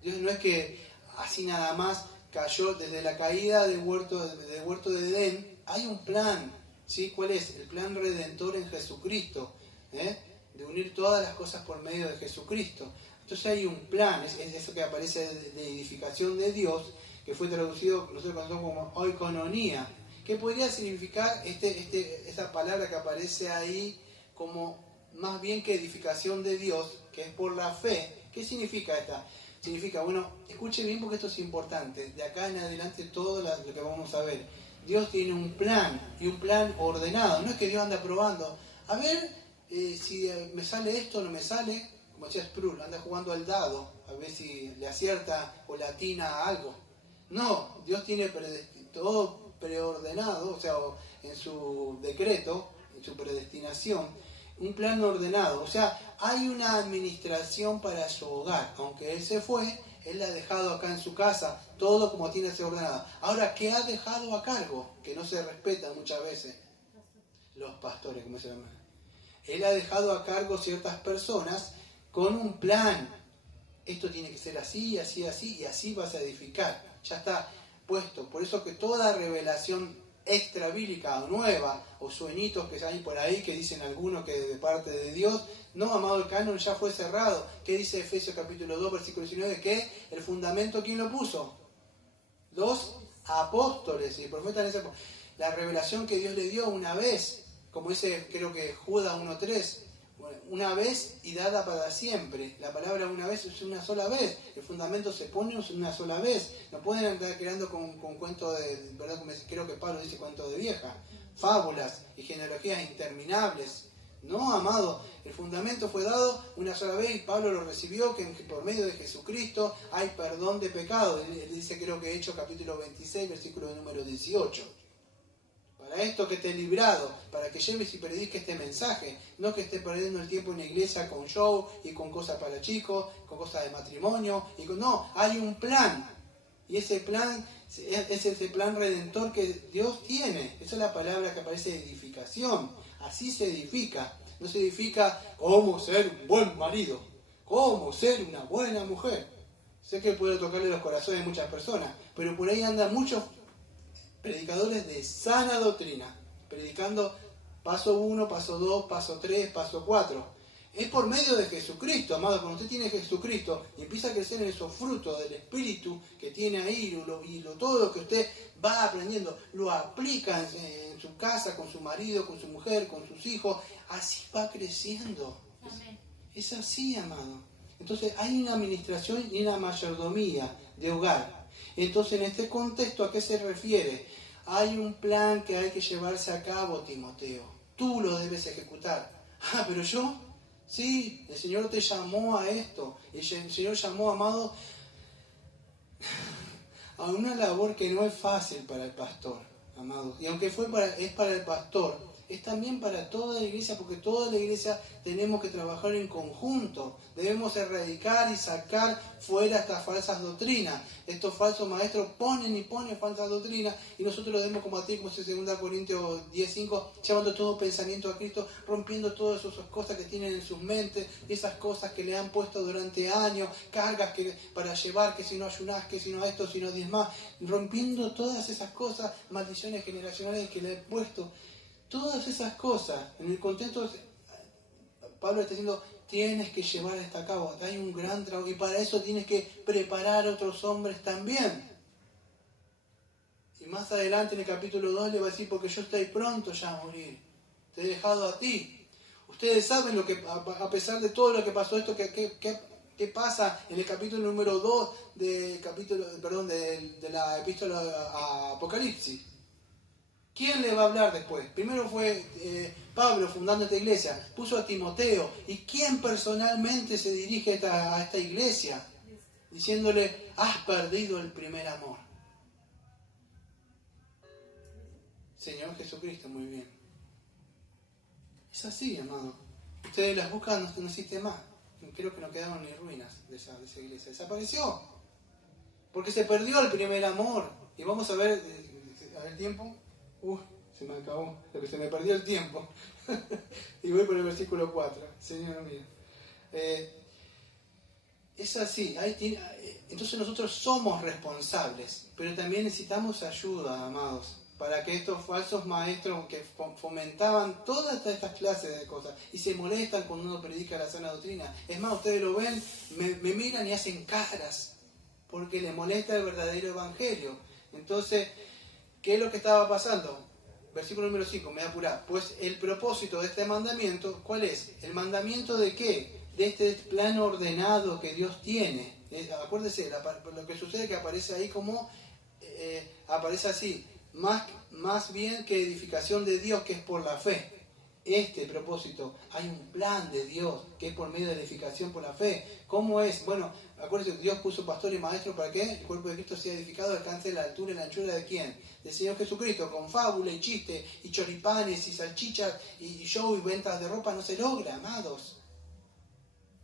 Dios no es que así nada más cayó desde la caída del huerto de Edén, hay un plan. ¿Sí? ¿Cuál es? El plan redentor en Jesucristo, de unir todas las cosas por medio de Jesucristo. Entonces hay un plan, es eso que aparece de edificación de Dios, que fue traducido, nosotros conocemos como oikonomía, que podría significar esta palabra que aparece ahí como más bien que edificación de Dios, que es por la fe. ¿Qué significa esta? Significa, bueno, escuche bien porque esto es importante, de acá en adelante todo lo que vamos a ver. Dios tiene un plan, y un plan ordenado. No es que Dios anda probando, a ver si me sale esto o no me sale, como decía Sproul, anda jugando al dado, a ver si le acierta o le atina a algo. No, Dios tiene todo preordenado, o sea, en su decreto, en su predestinación, un plan ordenado. O sea, hay una administración para su hogar. Aunque Él se fue, Él la ha dejado acá en su casa, todo como tiene que ser ordenado. Ahora, ¿qué ha dejado a cargo? Que no se respeta muchas veces. Los pastores, ¿cómo se llama? Él ha dejado a cargo ciertas personas con un plan. Esto tiene que ser así, así, así, y así vas a edificar. Ya está puesto. Por eso que toda revelación extra bíblica o nueva, o sueñitos que hay por ahí que dicen algunos que de parte de Dios, no, amado, el canon ya fue cerrado. ¿Qué dice Efesios capítulo 2, versículo 19? Que el fundamento, ¿quién lo puso? Los apóstoles y profetas. La revelación que Dios le dio una vez, como dice, creo que Judas 1.3, una vez y dada para siempre. La palabra una vez es una sola vez. El fundamento se pone una sola vez. No pueden andar creando con cuentos de, ¿verdad? Creo que Pablo dice cuentos de vieja, fábulas y genealogías interminables. No, amado, el fundamento fue dado una sola vez y Pablo lo recibió, que por medio de Jesucristo hay perdón de pecado. Él dice, creo que Hechos capítulo 26, versículo número 18. Para esto que te he librado, para que lleves y prediques este mensaje, no que estés perdiendo el tiempo en la iglesia con show y con cosas para chicos, con cosas de matrimonio. No, hay un plan. Y ese plan es ese plan redentor que Dios tiene. Esa es la palabra que aparece de edificación. Así se edifica. No se edifica cómo ser un buen marido, cómo ser una buena mujer. Sé que puede tocarle los corazones de muchas personas, pero por ahí andan muchos predicadores de sana doctrina, predicando paso 1, paso 2, paso 3, paso 4. Es por medio de Jesucristo, amado. Cuando usted tiene Jesucristo y empieza a crecer en esos frutos del Espíritu que tiene ahí, todo lo que usted va aprendiendo, lo aplica en su casa, con su marido, con su mujer, con sus hijos, así va creciendo. Es así, amado. Entonces hay una administración y una mayordomía de hogar. Entonces, en este contexto, ¿a qué se refiere? Hay un plan que hay que llevarse a cabo, Timoteo. Tú lo debes ejecutar. Pero yo, sí, el Señor te llamó a esto. El Señor llamó, amado, a una labor que no es fácil para el pastor, amado. Y aunque es para el pastor, es también para toda la iglesia, porque toda la iglesia tenemos que trabajar en conjunto. Debemos erradicar y sacar fuera estas falsas doctrinas. Estos falsos maestros ponen falsas doctrinas y nosotros lo debemos combatir, como dice 2 Corintios 10:5, llevando todo pensamiento a Cristo, rompiendo todas esas cosas que tienen en sus mentes, esas cosas que le han puesto durante años, cargas para llevar, que si no ayunás, que si no esto, si no diezmás, rompiendo todas esas cosas, maldiciones generacionales que le he puesto. Todas esas cosas, en el contexto, Pablo está diciendo, tienes que llevar esto a cabo, hay un gran trabajo, y para eso tienes que preparar a otros hombres también. Y más adelante en el capítulo 2 le va a decir, porque yo estoy pronto ya a morir, te he dejado a ti. Ustedes saben lo que, a pesar de todo lo que pasó esto, ¿qué pasa en el capítulo número 2 de la epístola a Apocalipsis? ¿Quién le va a hablar después? Primero fue Pablo fundando esta iglesia, puso a Timoteo. ¿Y quién personalmente se dirige a esta iglesia? Diciéndole, has perdido el primer amor. Señor Jesucristo, muy bien. Es así, amado. Ustedes las buscan, no existe más. Creo que no quedaron ni ruinas de esa iglesia. Desapareció. Porque se perdió el primer amor. Y vamos a ver el tiempo. Se me acabó, se me perdió el tiempo. Y voy por el versículo 4. Señor mío. Es así. Entonces nosotros somos responsables, pero también necesitamos ayuda, amados, para que estos falsos maestros que fomentaban todas estas clases de cosas y se molestan cuando uno predica la sana doctrina. Es más, ustedes lo ven, me miran y hacen caras, porque les molesta el verdadero evangelio. Entonces, ¿qué es lo que estaba pasando? Versículo número 5, me voy a apurar. Pues el propósito de este mandamiento, ¿cuál es? ¿El mandamiento de qué? De este plan ordenado que Dios tiene. Acuérdese, lo que sucede es que aparece ahí como, aparece así, más bien que edificación de Dios, que es por la fe. Este propósito, hay un plan de Dios que es por medio de edificación por la fe. ¿Cómo es? Bueno, acuérdense, Dios puso pastor y maestro para que el cuerpo de Cristo sea edificado, alcance la altura y la anchura de ¿quién? Del Señor Jesucristo. Con fábula y chiste y choripanes y salchichas y show y ventas de ropa no se logra, amados.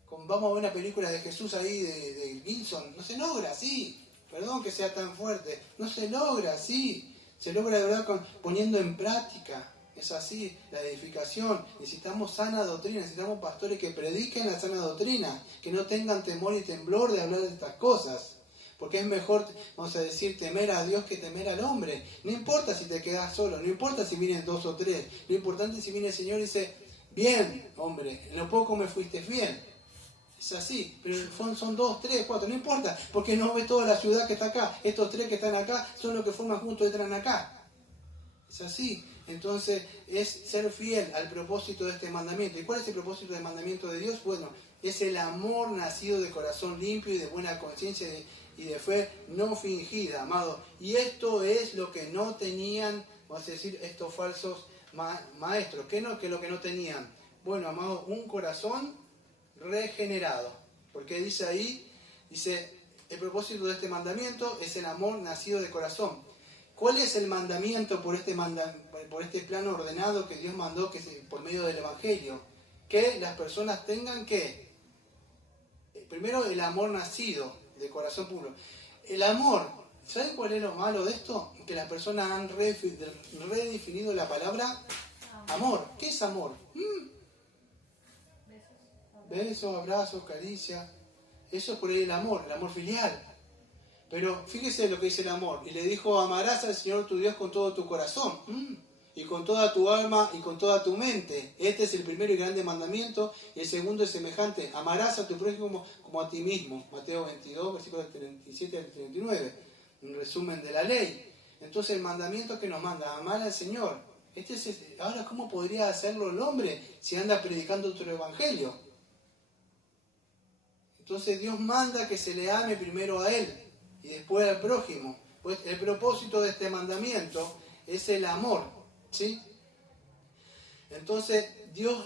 Vamos a ver una película de Jesús ahí de Gilson, no se logra así. Perdón que sea tan fuerte, no se logra así. Se logra de verdad poniendo en práctica. Es así, la edificación. Necesitamos sana doctrina, necesitamos pastores que prediquen la sana doctrina, que no tengan temor y temblor de hablar de estas cosas. Porque es mejor, vamos a decir, temer a Dios que temer al hombre. No importa si te quedas solo, no importa si vienen 2 o 3. Lo importante es si viene el Señor y dice, bien, hombre, en lo poco me fuiste fiel. Es así, pero son 2, 3, 4, no importa, porque no ve toda la ciudad que está acá. Estos 3 que están acá son los que forman juntos y entran acá. Es así. Entonces, es ser fiel al propósito de este mandamiento. ¿Y cuál es el propósito del mandamiento de Dios? Bueno, es el amor nacido de corazón limpio y de buena conciencia y de fe no fingida, amado. Y esto es lo que no tenían, vamos a decir, estos falsos maestros. ¿Qué es lo que no tenían? Bueno, amado, un corazón regenerado. Porque dice ahí, el propósito de este mandamiento es el amor nacido de corazón. ¿Cuál es el mandamiento por este plano ordenado que Dios mandó por medio del Evangelio? Que las personas tengan que, primero, el amor nacido de corazón puro. El amor, ¿saben cuál es lo malo de esto? Que las personas han redefinido la palabra amor. ¿Qué es amor? Besos, abrazos, caricias. Eso es por ahí el amor filial. Pero fíjese lo que dice el amor. Y le dijo, amarás al Señor tu Dios con todo tu corazón, y con toda tu alma, y con toda tu mente. Este es el primero y grande mandamiento, y el segundo es semejante. Amarás a tu prójimo como a ti mismo. Mateo 22, versículos 37 al 39. Un resumen de la ley. Entonces el mandamiento que nos manda, amar al Señor. Ahora, ¿cómo podría hacerlo el hombre si anda predicando otro evangelio? Entonces Dios manda que se le ame primero a Él y después al prójimo. Pues el propósito de este mandamiento es el amor, ¿sí? Entonces Dios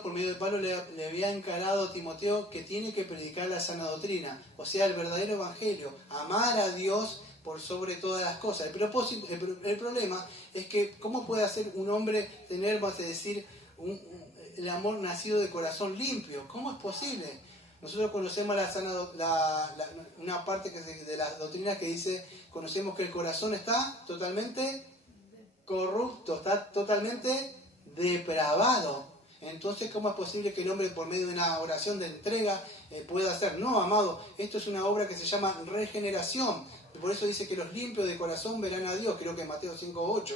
por medio de Pablo le había encarado a Timoteo que tiene que predicar la sana doctrina, o sea, el verdadero evangelio, amar a Dios por sobre todas las cosas. El problema es que ¿cómo puede hacer un hombre tener, vamos a decir, el amor nacido de corazón limpio? ¿Cómo es posible? Nosotros conocemos una parte de las doctrinas que dice, conocemos que el corazón está totalmente corrupto, está totalmente depravado. Entonces, ¿cómo es posible que el hombre por medio de una oración de entrega pueda hacer? No, amado, esto es una obra que se llama regeneración. Por eso dice que los limpios de corazón verán a Dios, creo que en Mateo 5:8.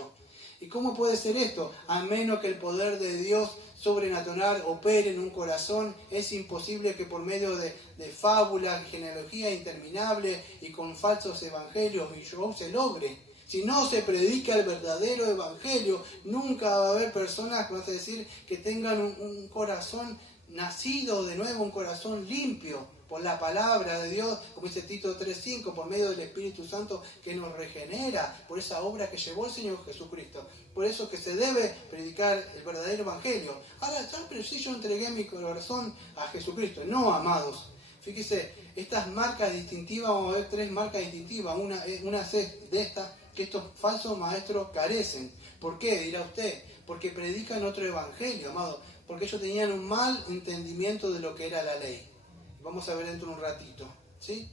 ¿Y cómo puede ser esto? A menos que el poder de Dios sobrenatural opere en un corazón, es imposible que por medio de fábulas, genealogía interminable y con falsos evangelios y shows se logre. Si no se predica el verdadero evangelio, nunca va a haber personas, vamos a decir, que tengan un corazón nacido de nuevo, un corazón limpio por la palabra de Dios, como dice Tito 3:5, por medio del Espíritu Santo que nos regenera, por esa obra que llevó el Señor Jesucristo. Por eso que se debe predicar el verdadero evangelio. Ahora, pero si yo entregué mi corazón a Jesucristo. No, amados. Fíjese, estas marcas distintivas, vamos a ver 3 marcas distintivas. Una es de estas que estos falsos maestros carecen. ¿Por qué? Dirá usted. Porque predican otro evangelio, amado. Porque ellos tenían un mal entendimiento de lo que era la ley. Vamos a ver dentro de un ratito, ¿sí?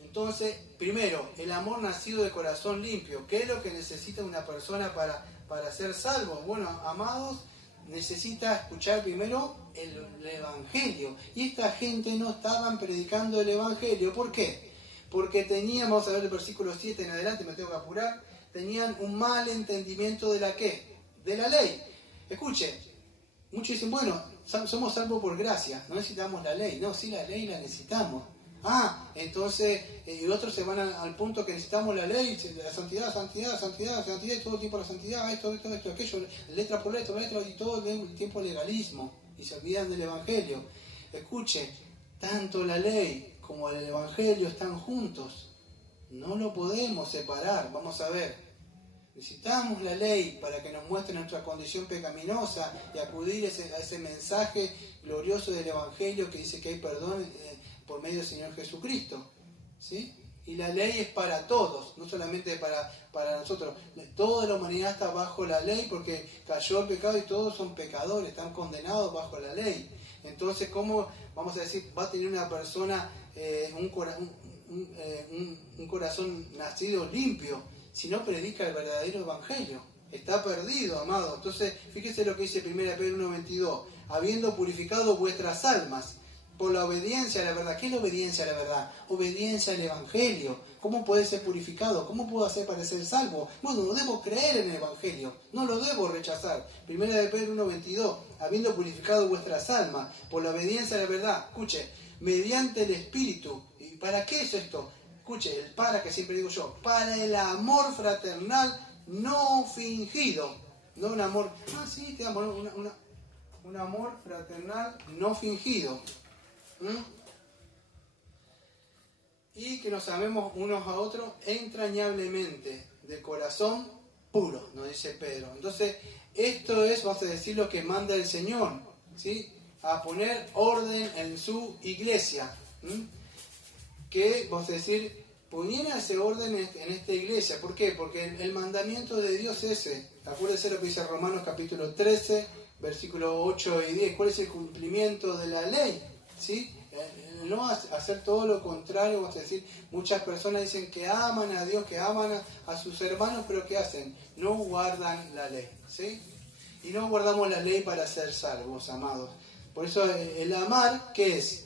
Entonces, primero, el amor nacido de corazón limpio. ¿Qué es lo que necesita una persona para ser salvo? Bueno, amados, necesita escuchar primero el evangelio. Y esta gente no estaban predicando el evangelio. ¿Por qué? Porque tenían, vamos a ver el versículo 7 en adelante, me tengo que apurar, tenían un mal entendimiento de la ¿qué? De la ley. Escuche, muchos dicen, bueno, somos salvos por gracia, no necesitamos la ley. No, sí, la ley la necesitamos. Entonces, y otros se van al punto que necesitamos la ley, la santidad, y todo el tiempo la santidad, esto, aquello, letra por letra, y todo el tiempo legalismo, y se olvidan del evangelio. Escuche, tanto la ley como el evangelio están juntos, no lo podemos separar. Vamos a ver. Necesitamos la ley para que nos muestre nuestra condición pecaminosa y acudir a ese mensaje glorioso del Evangelio que dice que hay perdón por medio del Señor Jesucristo. ¿Sí? Y la ley es para todos, no solamente para nosotros. Toda la humanidad está bajo la ley porque cayó el pecado y todos son pecadores, están condenados bajo la ley. Entonces, ¿cómo, vamos a decir, va a tener una persona un corazón nacido limpio si no predica el verdadero evangelio? Está perdido, amado. Entonces, fíjese lo que dice 1 Pedro 1:22. Habiendo purificado vuestras almas por la obediencia a la verdad. ¿Qué es la obediencia a la verdad? Obediencia al evangelio. ¿Cómo puede ser purificado? ¿Cómo puedo hacer para ser salvo? Bueno, no debo creer en el evangelio. No lo debo rechazar. 1 Pedro 1:22. Habiendo purificado vuestras almas por la obediencia a la verdad. Escuche, mediante el Espíritu. ¿Y para qué es esto? Escuche, el para que siempre digo yo, para el amor fraternal no fingido. No un amor, sí, te amo, un amor fraternal no fingido. Y que nos amemos unos a otros entrañablemente, de corazón puro, nos dice Pedro. Entonces, esto es, vamos a decir, lo que manda el Señor, ¿sí? A poner orden en su iglesia. Que, vamos a decir, poniera ese orden en esta iglesia. ¿Por qué? Porque el mandamiento de Dios es ese. Acuérdense lo que dice Romanos capítulo 13, versículo 8 y 10. ¿Cuál es el cumplimiento de la ley? ¿Sí? No hacer todo lo contrario, es decir, muchas personas dicen que aman a Dios, que aman a sus hermanos, pero ¿qué hacen? No guardan la ley, ¿sí? Y no guardamos la ley para ser salvos, amados. Por eso el amar, ¿qué es?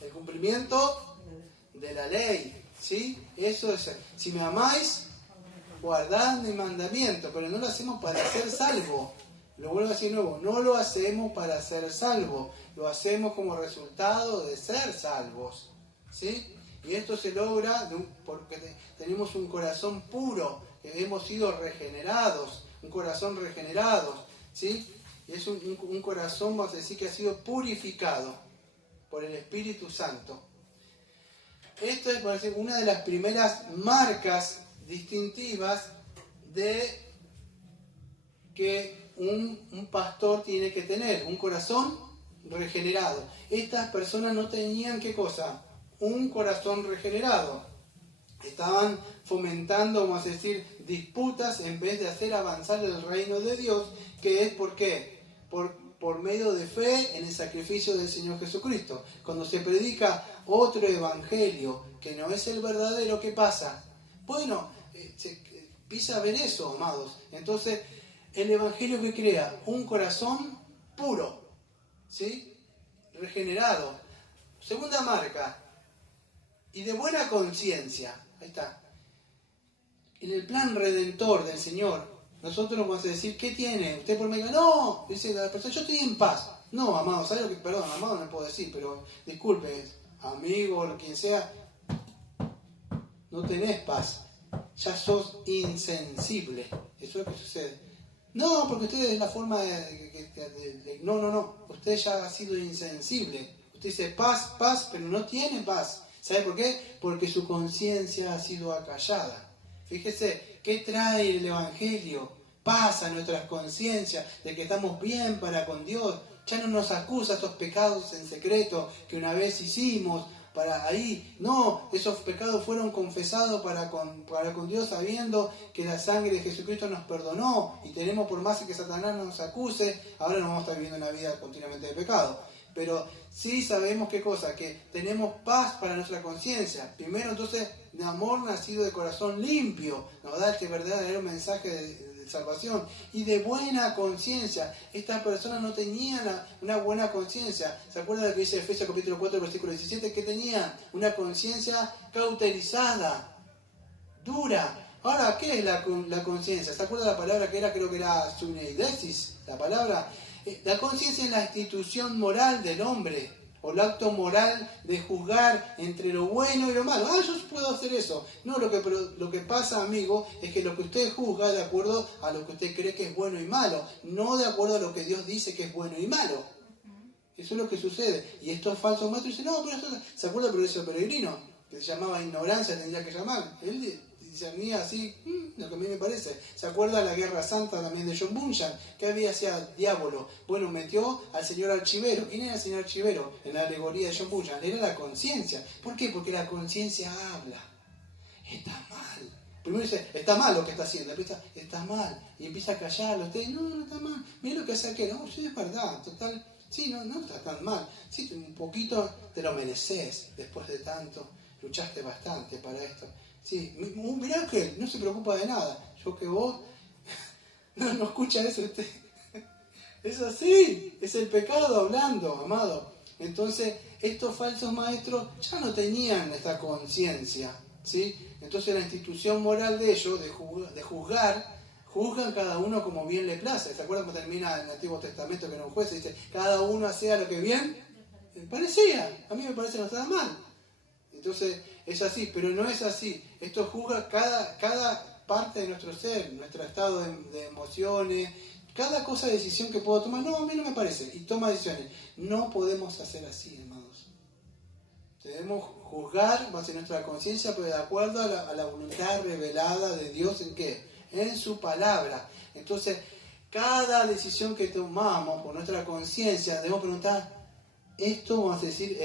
El cumplimiento de la ley, ¿sí? Eso es, si me amáis, guardad mi mandamiento, pero no lo hacemos para ser salvos. Lo vuelvo a decir de nuevo, no lo hacemos para ser salvos, lo hacemos como resultado de ser salvos, ¿sí? Y esto se logra porque tenemos un corazón puro, que hemos sido regenerados, un corazón regenerado, ¿sí? Y es un corazón, vamos a decir, que ha sido purificado por el Espíritu Santo. Esto es, por decir, una de las primeras marcas distintivas de que un pastor tiene que tener, un corazón regenerado. Estas personas no tenían, ¿qué cosa? Un corazón regenerado. Estaban fomentando, vamos a decir, disputas en vez de hacer avanzar el reino de Dios, que es ¿por qué? Por medio de fe en el sacrificio del Señor Jesucristo. Cuando se predica otro evangelio que no es el verdadero, ¿qué pasa? Bueno, se empieza a ver eso, amados. Entonces, el evangelio que crea un corazón puro, ¿sí? Regenerado. Segunda marca, y de buena conciencia. Ahí está. En el plan redentor del Señor, nosotros nos vamos a decir, ¿qué tiene? Usted por medio, no, dice la persona, yo estoy en paz. No, amado, ¿sabes lo que? Perdón, amado no puedo decir, pero disculpe, amigo o quien sea, no tenés paz. Ya sos insensible. Eso es lo que sucede. No, porque usted es la forma de no. Usted ya ha sido insensible. Usted dice paz, paz, pero no tiene paz. ¿Sabe por qué? Porque su conciencia ha sido acallada. Fíjese, ¿qué trae el Evangelio? Paz a nuestras conciencias de que estamos bien para con Dios. Ya no nos acusa estos pecados en secreto que una vez hicimos. Para ahí, no, esos pecados fueron confesados para con Dios, sabiendo que la sangre de Jesucristo nos perdonó, y tenemos, por más que Satanás nos acuse, ahora no vamos a estar viviendo una vida continuamente de pecado, pero sí sabemos qué cosa, que tenemos paz para nuestra conciencia. Primero, entonces, de amor nacido de corazón limpio, nos da este verdadero mensaje de salvación, y de buena conciencia. Estas personas no tenían una buena conciencia. ¿Se acuerdan de lo que dice Efesios capítulo 4, versículo 17? Que tenían una conciencia cauterizada, dura. Ahora, ¿qué es la conciencia? ¿Se acuerdan la palabra que era? Creo que era suneidesis, la palabra. La conciencia es la institución moral del hombre, o el acto moral de juzgar entre lo bueno y lo malo. Yo puedo hacer eso. No, lo que pasa, amigo, es que lo que usted juzga de acuerdo a lo que usted cree que es bueno y malo, no de acuerdo a lo que Dios dice que es bueno y malo. Eso es lo que sucede. Y estos falsos maestros dicen, no, pero eso... ¿Se acuerda del progreso peregrino? Que se llamaba ignorancia, tendría que llamar. Él discernía así, lo que a mí me parece. ¿Se acuerda de la Guerra Santa también de John Bunyan? ¿Qué había hacia diablo? Bueno, metió al señor Archivero. ¿Quién era el señor Archivero? En la alegoría de John Bunyan. Era la conciencia. ¿Por qué? Porque la conciencia habla. Está mal. Primero dice, está mal lo que está haciendo. Está mal. Y empieza a callarlo. Usted, no está mal. Mira lo que hace aquel. No, sí, es verdad. Total. Sí, no está tan mal. Sí, un poquito te lo mereces después de tanto. Luchaste bastante para esto. Sí, mirá que no se preocupa de nada. Yo que vos no escucha eso usted. Es así, es el pecado hablando, amado. Entonces, estos falsos maestros ya no tenían esta conciencia, ¿sí? Entonces la institución moral de ellos, de juzgar, juzgan cada uno como bien le place. ¿Se acuerdan cómo termina en el Antiguo Testamento que era un juez y dice, cada uno hacía lo que bien parecía? A mí me parece que no estaba mal. Entonces es así, pero no es así. Esto juzga cada parte de nuestro ser, nuestro estado de emociones, cada cosa de decisión que puedo tomar. No, a mí no me parece. Y toma decisiones. No podemos hacer así, hermanos. Debemos juzgar más en nuestra conciencia, pero de acuerdo a la voluntad revelada de Dios, ¿en qué? En su palabra. Entonces, cada decisión que tomamos por nuestra conciencia, debemos preguntar, esto, vamos a decir,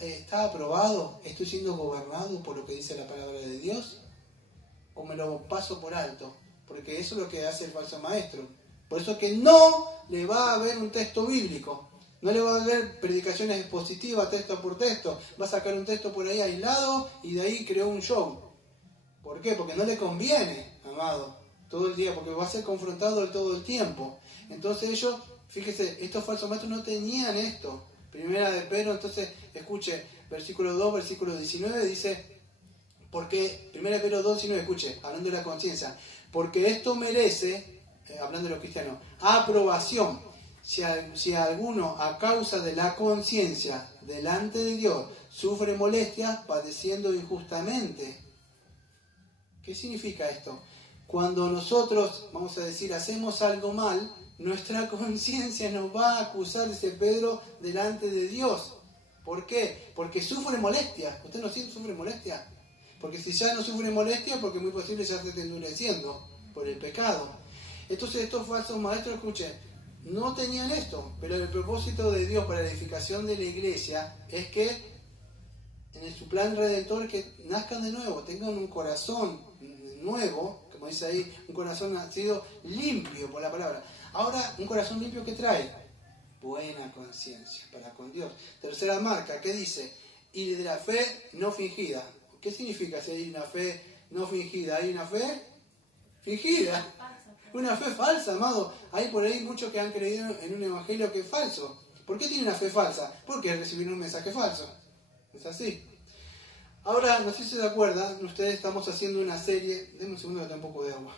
está aprobado, estoy siendo gobernado por lo que dice la palabra de Dios, o me lo paso por alto, porque eso es lo que hace el falso maestro. Por eso que no le va a haber un texto bíblico, no le va a haber predicaciones expositivas texto por texto, va a sacar un texto por ahí aislado y de ahí creó un show. ¿Por qué? Porque no le conviene, amado, todo el día, porque va a ser confrontado todo el tiempo. Entonces ellos, fíjese, estos falsos maestros no tenían esto. Primera de Pedro, entonces, escuche, versículo 2, versículo 19, dice, porque, primera de Pedro 2, 19, escuche, hablando de la conciencia, porque esto merece, hablando de los cristianos, aprobación. Si alguno, a causa de la conciencia delante de Dios, sufre molestias padeciendo injustamente. ¿Qué significa esto? Cuando nosotros, vamos a decir, hacemos algo mal, nuestra conciencia nos va a acusar, dice Pedro, delante de Dios. ¿Por qué? Porque sufre molestias. ¿Usted no sufre molestias? Porque si ya no sufre molestias, porque es muy posible ya se esté endureciendo por el pecado. Entonces estos falsos maestros, escuchen, no tenían esto, pero el propósito de Dios para la edificación de la iglesia es que en su plan redentor que nazcan de nuevo, tengan un corazón nuevo, como dice ahí, un corazón nacido limpio por la palabra. Ahora, un corazón limpio que trae buena conciencia para con Dios. Tercera marca, ¿qué dice? Y de la fe no fingida. ¿Qué significa si hay una fe no fingida? ¿Hay una fe fingida? Una fe falsa, amado. Hay por ahí muchos que han creído en un evangelio que es falso. ¿Por qué tienen una fe falsa? Porque recibieron un mensaje falso. Es así. Ahora, no sé si se acuerdan, ustedes estamos haciendo una serie. Denme un segundo que tengo un poco de agua.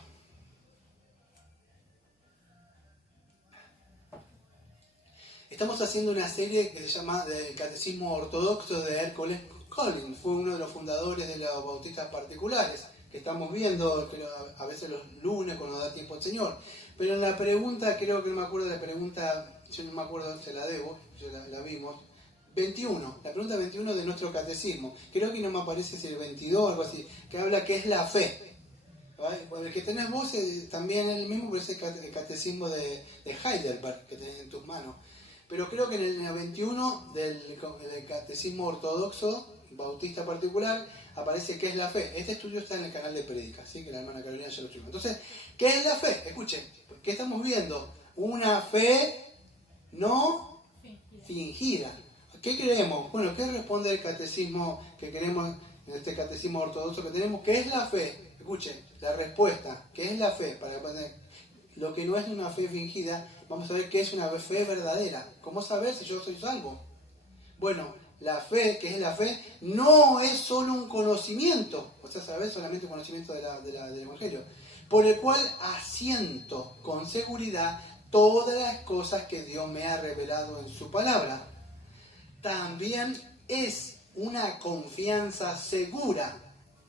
Estamos haciendo una serie que se llama El Catecismo Ortodoxo de Hércules Collins. Fue uno de los fundadores de los bautistas particulares, que estamos viendo a veces los lunes cuando da tiempo el Señor. Pero en la pregunta, creo que no me acuerdo de la pregunta, yo no me acuerdo, se la debo, ya la vimos, 21, la pregunta 21 de nuestro catecismo. Creo que no me aparece si el 22 o algo así, que habla que es la fe. Bueno, el que tenés vos también es el mismo, pero es el catecismo de Heidelberg que tenés en tus manos. Pero creo que en el 21 del Catecismo Ortodoxo Bautista Particular aparece qué es la fe. Este estudio está en el canal de Prédica, ¿sí? Que la hermana Carolina ya lo subió. Entonces, ¿qué es la fe? Escuchen, ¿qué estamos viendo? Una fe no fingida. ¿Qué creemos? Bueno, ¿qué responde el catecismo que queremos, en este catecismo ortodoxo que tenemos? ¿Qué es la fe? Escuchen, la respuesta, ¿qué es la fe? Para poner lo que no es una fe fingida, vamos a ver qué es una fe verdadera. ¿Cómo saber si yo soy salvo? Bueno, la fe, ¿qué es la fe? No es solo un conocimiento, o sea, saber solamente un conocimiento del Evangelio, por el cual asiento con seguridad todas las cosas que Dios me ha revelado en su palabra. También es una confianza segura,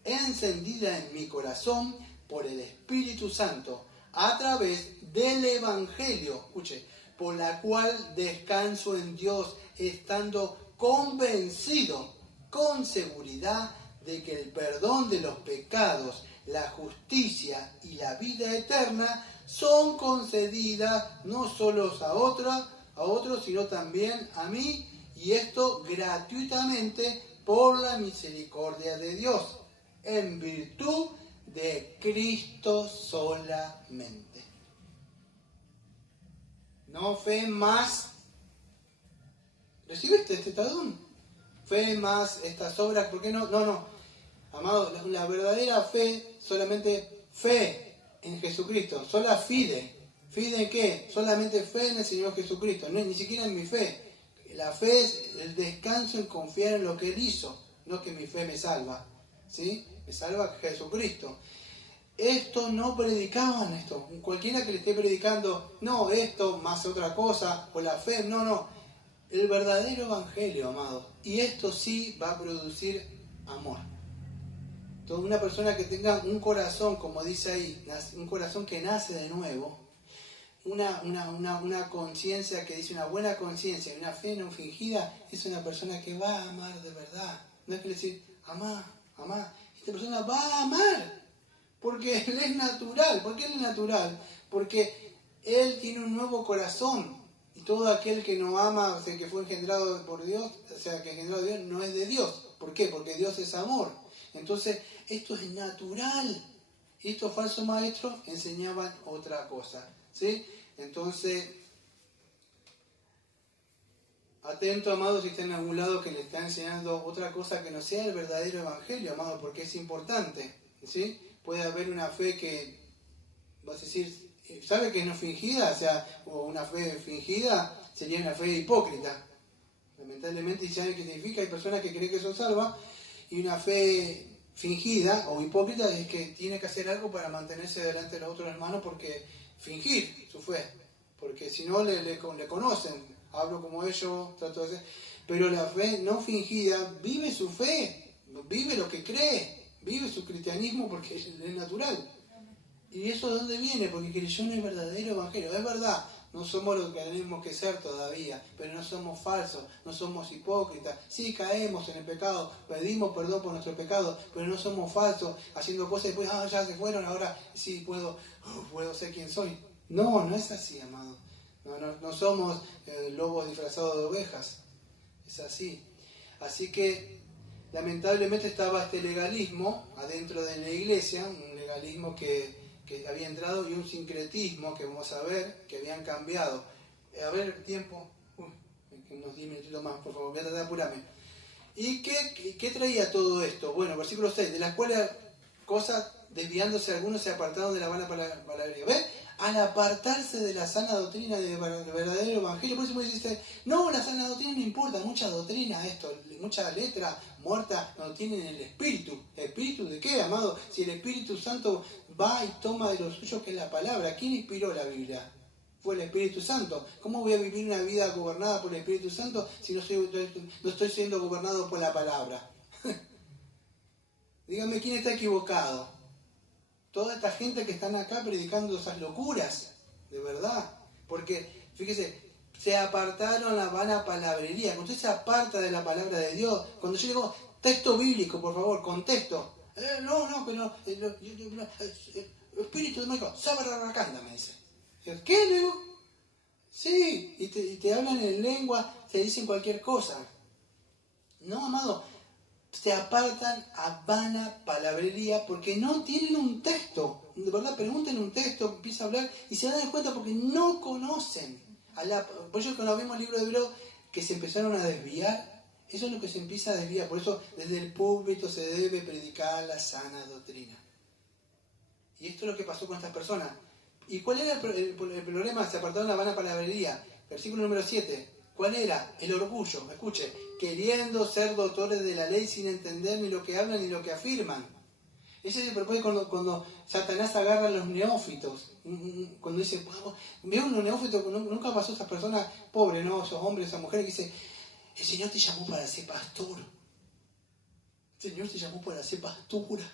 encendida en mi corazón por el Espíritu Santo, a través del Evangelio, escuche, por la cual descanso en Dios, estando convencido con seguridad de que el perdón de los pecados, la justicia y la vida eterna son concedidas no solo a otros, sino también a mí, y esto gratuitamente por la misericordia de Dios, en virtud de Cristo solamente. No fe más. ¿Recibiste este talón? Fe más estas obras, ¿por qué no? No. Amado, la verdadera fe, solamente fe en Jesucristo, sola fide. ¿Fide en qué? Solamente fe en el Señor Jesucristo, no, ni siquiera en mi fe. La fe es el descanso en confiar en lo que Él hizo, no que mi fe me salva, ¿sí? Me salva Jesucristo. Esto no predicaban esto. Cualquiera que le esté predicando, no, esto más otra cosa, o la fe, no. El verdadero evangelio, amado. Y esto sí va a producir amor. Entonces, una persona que tenga un corazón, como dice ahí, un corazón que nace de nuevo, una conciencia que dice una buena conciencia y una fe no fingida, es una persona que va a amar de verdad. No es que le decir, amá. Esta persona va a amar. Porque Él es natural. ¿Por qué Él es natural? Porque Él tiene un nuevo corazón. Y todo aquel que no ama, o sea, que fue engendrado por Dios, o sea, que engendrado de Dios, no es de Dios. ¿Por qué? Porque Dios es amor. Entonces, esto es natural. Y estos falsos maestros enseñaban otra cosa, ¿sí? Entonces, atento, amado, si está en algún lado que le está enseñando otra cosa que no sea el verdadero evangelio, amado, porque es importante, ¿sí? Puede haber una fe que, vas a decir, ¿sabe que no fingida? O sea, o una fe fingida sería una fe hipócrita. Lamentablemente, y saben qué significa, hay personas que creen que son salvas, y una fe fingida o hipócrita es que tiene que hacer algo para mantenerse delante de los otros hermanos, porque fingir su fe, porque si no le conocen, hablo como ellos, trato de hacer, pero la fe no fingida vive su fe, vive lo que cree, vive su cristianismo porque es natural. ¿Y eso de dónde viene? Porque creyó en el verdadero evangelio. Es verdad, no somos lo que tenemos que ser todavía, pero no somos falsos, no somos hipócritas. Sí caemos en el pecado, pedimos perdón por nuestro pecado, pero no somos falsos, haciendo cosas y después, ya se fueron, ahora sí puedo ser quien soy. No, no es así, amado. No somos lobos disfrazados de ovejas. Es así. Así que, lamentablemente estaba este legalismo adentro de la iglesia, un legalismo que había entrado, y un sincretismo que vamos a ver que habían cambiado. A ver, tiempo, unos 10 minutitos más, por favor, voy a tratar de apurarme. ¿Y qué traía todo esto? Bueno, versículo 6, de las cuales cosas, desviándose algunos, se apartaron de la vana palabrería. ¿Ves? Al apartarse de la sana doctrina del verdadero evangelio, por eso me dice, no, la sana doctrina no importa, mucha doctrina esto, mucha letra muerta no tienen el espíritu. ¿El espíritu de qué, amado? Si el Espíritu Santo va y toma de lo suyo, que es la palabra. ¿Quién inspiró la Biblia? Fue el Espíritu Santo. ¿Cómo voy a vivir una vida gobernada por el Espíritu Santo si no estoy siendo gobernado por la palabra? Dígame, ¿quién está equivocado? Toda esta gente que están acá predicando esas locuras, de verdad. Porque, fíjese, se apartaron la vana palabrería. Cuando usted se aparta de la palabra de Dios, cuando yo digo texto bíblico, por favor, contexto. Pero espíritu de Michael, sabarracanda, me dice. ¿Qué, le digo? Sí, y te hablan en lengua, te dicen cualquier cosa. No, amado, se apartan a vana palabrería porque no tienen un texto. De verdad, pregunten un texto, empieza a hablar y se dan cuenta porque no conocen. Por eso cuando vemos el libro de Hebreo que se empezaron a desviar, eso es lo que se empieza a desviar. Por eso desde el púlpito se debe predicar la sana doctrina. Y esto es lo que pasó con estas personas. ¿Y cuál era el problema? Se apartaron a la vana palabrería. Versículo número 7. ¿Cuál era? El orgullo. Escuche, queriendo ser doctores de la ley sin entender ni lo que hablan ni lo que afirman. Ese es el propósito cuando Satanás agarra a los neófitos. Cuando dice, veo unos neófitos, nunca pasó a esas personas pobres, ¿no? Esos hombres, esas mujeres que dicen, el Señor te llamó para ser pastor. El Señor te llamó para ser pastora.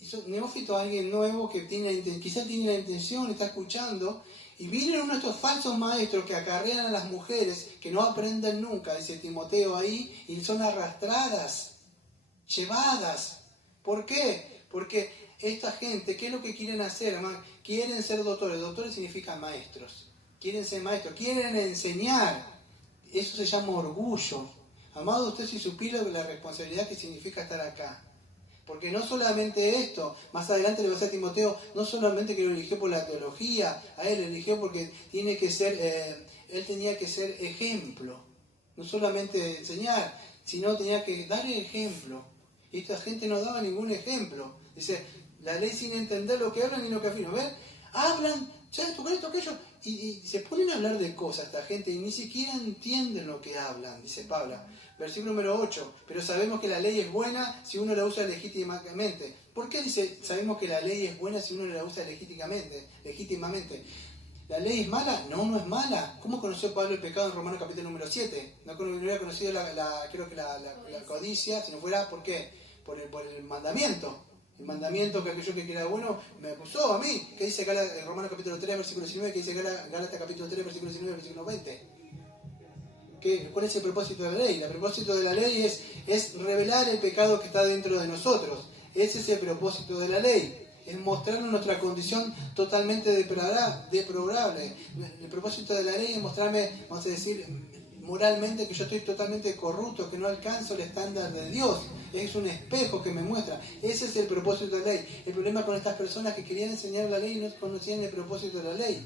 Y son neófitos, alguien nuevo que quizás tiene la intención, está escuchando. Y vienen uno de estos falsos maestros que acarrean a las mujeres, que no aprenden nunca, dice Timoteo ahí, y son arrastradas, llevadas. ¿Por qué? Porque esta gente, ¿qué es lo que quieren hacer, hermano? Quieren ser doctores. Doctores significan maestros. Quieren ser maestros, quieren enseñar. Eso se llama orgullo. Amado, usted si supiera la responsabilidad que significa estar acá. Porque no solamente esto, más adelante le va a decir a Timoteo, no solamente que lo eligió por la teología, a él lo eligió porque tiene que ser, él tenía que ser ejemplo. No solamente enseñar, sino tenía que dar ejemplo. Y esta gente no daba ningún ejemplo. Dice, la ley sin entender lo que hablan ni lo que afirman. ¿Ven? Hablan, ya esto, aquello, y se ponen a hablar de cosas esta gente y ni siquiera entienden lo que hablan, dice Pablo. Versículo número 8. Pero sabemos que la ley es buena si uno la usa legítimamente. ¿Por qué dice, sabemos que la ley es buena si uno la usa legítimamente? ¿La ley es mala? No, no es mala. ¿Cómo conoció Pablo el pecado en Romanos capítulo número 7? No hubiera conocido la codicia, si no fuera, ¿por qué? Por el mandamiento. El mandamiento que aquello que era bueno me acusó a mí. ¿Qué dice Romanos capítulo 3, versículo 19? ¿Qué dice Gálatas capítulo 3, versículo 19, versículo 20? ¿Cuál es el propósito de la ley? El propósito de la ley es revelar el pecado que está dentro de nosotros. Ese es el propósito de la ley. es mostrarnos nuestra condición totalmente deplorable. El propósito de la ley es mostrarme, vamos a decir, moralmente que yo estoy totalmente corrupto, que no alcanzo el estándar de Dios. Es un espejo que me muestra. Ese es el propósito de la ley. El problema con estas personas que querían enseñar la ley y no conocían el propósito de la ley.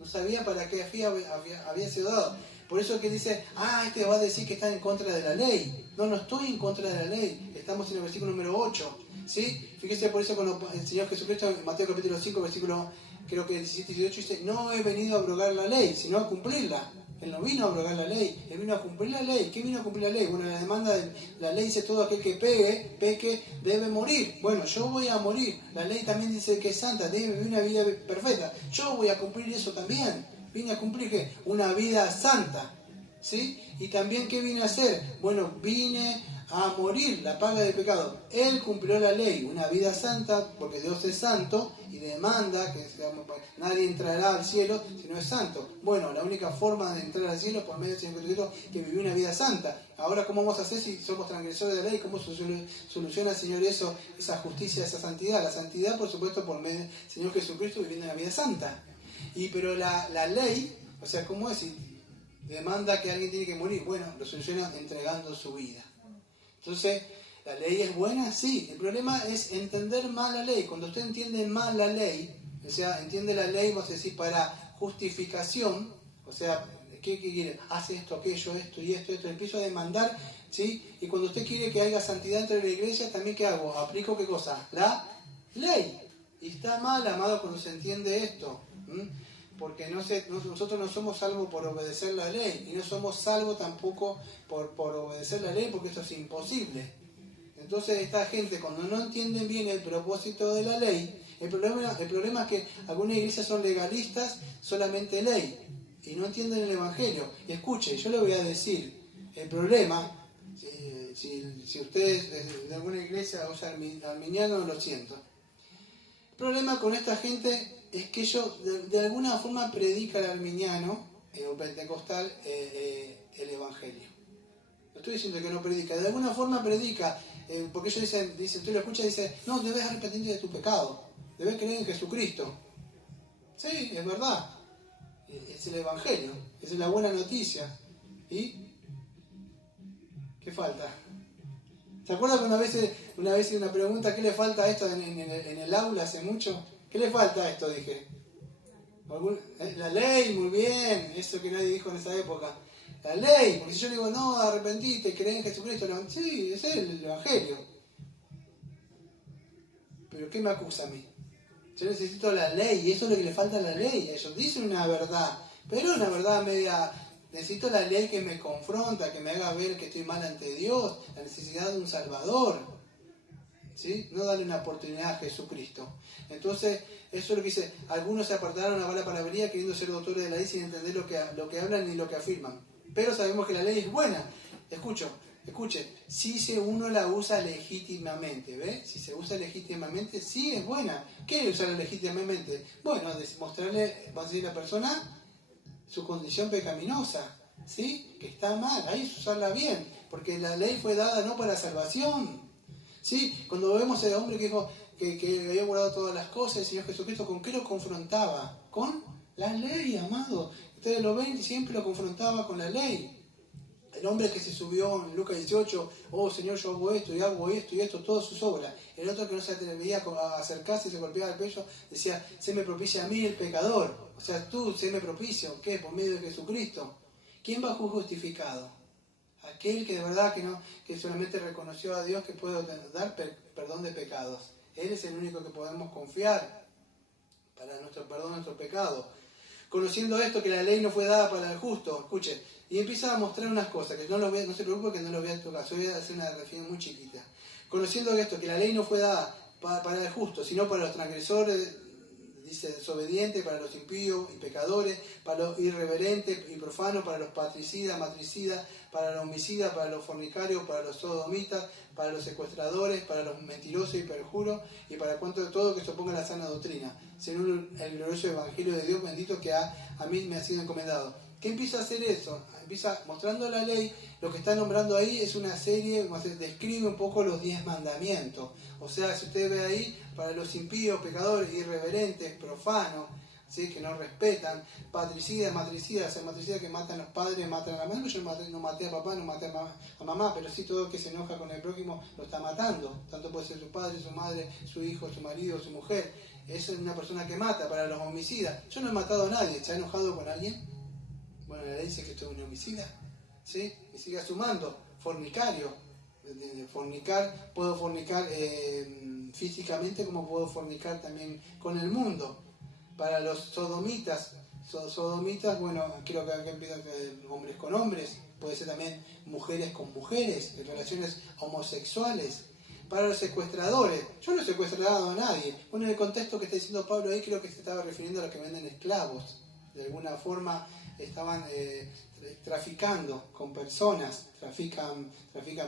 No sabía para qué había sido dado. Por eso que dice, este va a decir que está en contra de la ley. No, no estoy en contra de la ley. Estamos en el versículo número 8. ¿Sí? Fíjese por eso cuando el Señor Jesucristo en Mateo capítulo 5, versículo creo que 17 y 18 dice, no he venido a abrogar la ley, sino a cumplirla. Él no vino a abrogar la ley, él vino a cumplir la ley. ¿Qué vino a cumplir la ley? Bueno, la demanda de la ley dice todo aquel que peque, debe morir. Bueno, yo voy a morir. La ley también dice que es santa, debe vivir una vida perfecta. Yo voy a cumplir eso también. Vine a cumplir ¿qué? Una vida santa. ¿Sí? Y también ¿qué vine a hacer? Bueno, vine a morir, la paga del pecado. Él cumplió la ley, una vida santa, porque Dios es santo y demanda que nadie entrará al cielo si no es santo. Bueno, la única forma de entrar al cielo es por medio del Señor Jesucristo, que vivió una vida santa. Ahora, ¿cómo vamos a hacer si somos transgresores de la ley? ¿Cómo soluciona el Señor eso, esa justicia, esa santidad? La santidad, por supuesto, por medio del Señor Jesucristo viviendo una vida santa. Pero la ley, o sea, ¿cómo es? Si demanda que alguien tiene que morir, bueno, lo soluciona entregando su vida. Entonces, ¿la ley es buena? Sí. El problema es entender mal la ley. Cuando usted entiende mal la ley, o sea, entiende la ley, vamos a decir, para justificación, o sea, ¿qué quiere? Hace esto, aquello, esto y esto, empiezo a demandar, ¿sí? Y cuando usted quiere que haya santidad dentro de la iglesia, ¿también qué hago? ¿Aplico qué cosa? La ley. Y está mal, amado, cuando se entiende esto. Porque nosotros no somos salvos por obedecer la ley, y no somos salvos tampoco por obedecer la ley, porque esto es imposible. Entonces esta gente, cuando no entienden bien el propósito de la ley, el problema es que algunas iglesias son legalistas, solamente ley, y no entienden el Evangelio. Y escuche, yo le voy a decir, el problema, si ustedes de alguna iglesia o sea arminiano, lo siento. El problema con esta gente es que ellos de alguna forma predica el arminiano o pentecostal el Evangelio. No estoy diciendo que no predica, de alguna forma predica, porque ellos dicen, tú lo escuchas y dices, no, debes arrepentirte de tu pecado, debes creer en Jesucristo. Sí, es verdad, es el Evangelio, es la buena noticia. ¿Y qué falta? ¿Se acuerdan que una vez hice una pregunta, ¿qué le falta a esto en el aula hace mucho? ¿Qué le falta a esto? Dije. La ley, muy bien, eso que nadie dijo en esa época. La ley, porque si yo le digo, no, arrepentite, cree en Jesucristo, sí, ese es el Evangelio. ¿Pero qué me acusa a mí? Yo necesito la ley, y eso es lo que le falta a la ley. Ellos dicen una verdad, pero una verdad media. Necesito la ley que me confronta, que me haga ver que estoy mal ante Dios, la necesidad de un Salvador. ¿Sí? No darle una oportunidad a Jesucristo. Entonces, eso es lo que dice, algunos se apartaron a la palabrería queriendo ser doctores de la ley sin entender lo que hablan ni lo que afirman. Pero sabemos que la ley es buena. Escuche, si uno la usa legítimamente, ¿ve? Si se usa legítimamente, sí es buena. ¿Qué es usarla legítimamente? Bueno, mostrarle, va a decir la persona, su condición pecaminosa, ¿sí? Que está mal, ahí es usarla bien, porque la ley fue dada no para salvación. ¿Sí? Cuando vemos a ese hombre que dijo que había guardado todas las cosas, el Señor Jesucristo, ¿con qué lo confrontaba? Con la ley, amado. Ustedes lo ven, siempre lo confrontaba con la ley. El hombre que se subió en Lucas 18, oh Señor, yo hago esto y esto, todas sus obras. El otro que no se atrevía a acercarse y se golpeaba el pecho, decía, se me propicia a mí el pecador. O sea, tú, se me propicio, ¿qué? Por medio de Jesucristo. ¿Quién va justificado? Aquel que de verdad que solamente reconoció a Dios que puede dar perdón de pecados. Él es el único que podemos confiar para nuestro perdón de nuestros pecados. Conociendo esto, que la ley no fue dada para el justo, escuche, y empieza a mostrar unas cosas, que no se preocupe que no lo voy a tocar, yo voy a hacer una reflexión muy chiquita. Conociendo esto, que la ley no fue dada para el justo, sino para los transgresores, dice, desobedientes, para los impíos y pecadores, para los irreverentes y profanos, para los patricidas, matricidas, para los homicidas, para los fornicarios, para los sodomitas, para los secuestradores, para los mentirosos y perjuros, y para cuanto de todo que se oponga a la sana doctrina, según el glorioso evangelio de Dios bendito que a mí me ha sido encomendado. ¿Qué empieza a hacer eso? Empieza mostrando la ley, lo que está nombrando ahí es una serie, describe un poco los 10 mandamientos. O sea, si usted ve ahí, para los impíos, pecadores, irreverentes, profanos, ¿sí? Que no respetan, patricidas, matricidas, matricidas que matan a los padres, matan a la madre. Yo no maté a papá, no maté a mamá, pero sí todo el que se enoja con el prójimo lo está matando. Tanto puede ser su padre, su madre, su hijo, su marido, su mujer. Esa es una persona que mata. Para los homicidas, yo no he matado a nadie. ¿Se ha enojado con alguien? Bueno, la ley dice que esto es un homicida, ¿sí? Y sigue sumando, fornicario. Fornicar, puedo fornicar físicamente como puedo fornicar también con el mundo. Para los sodomitas, bueno, creo que acá empiezan hombres con hombres, puede ser también mujeres con mujeres, relaciones homosexuales. Para los secuestradores, yo no he secuestrado a nadie. Bueno, en el contexto que está diciendo Pablo ahí, creo que se estaba refiriendo a los que venden esclavos. De alguna forma estaban traficando con personas, trafican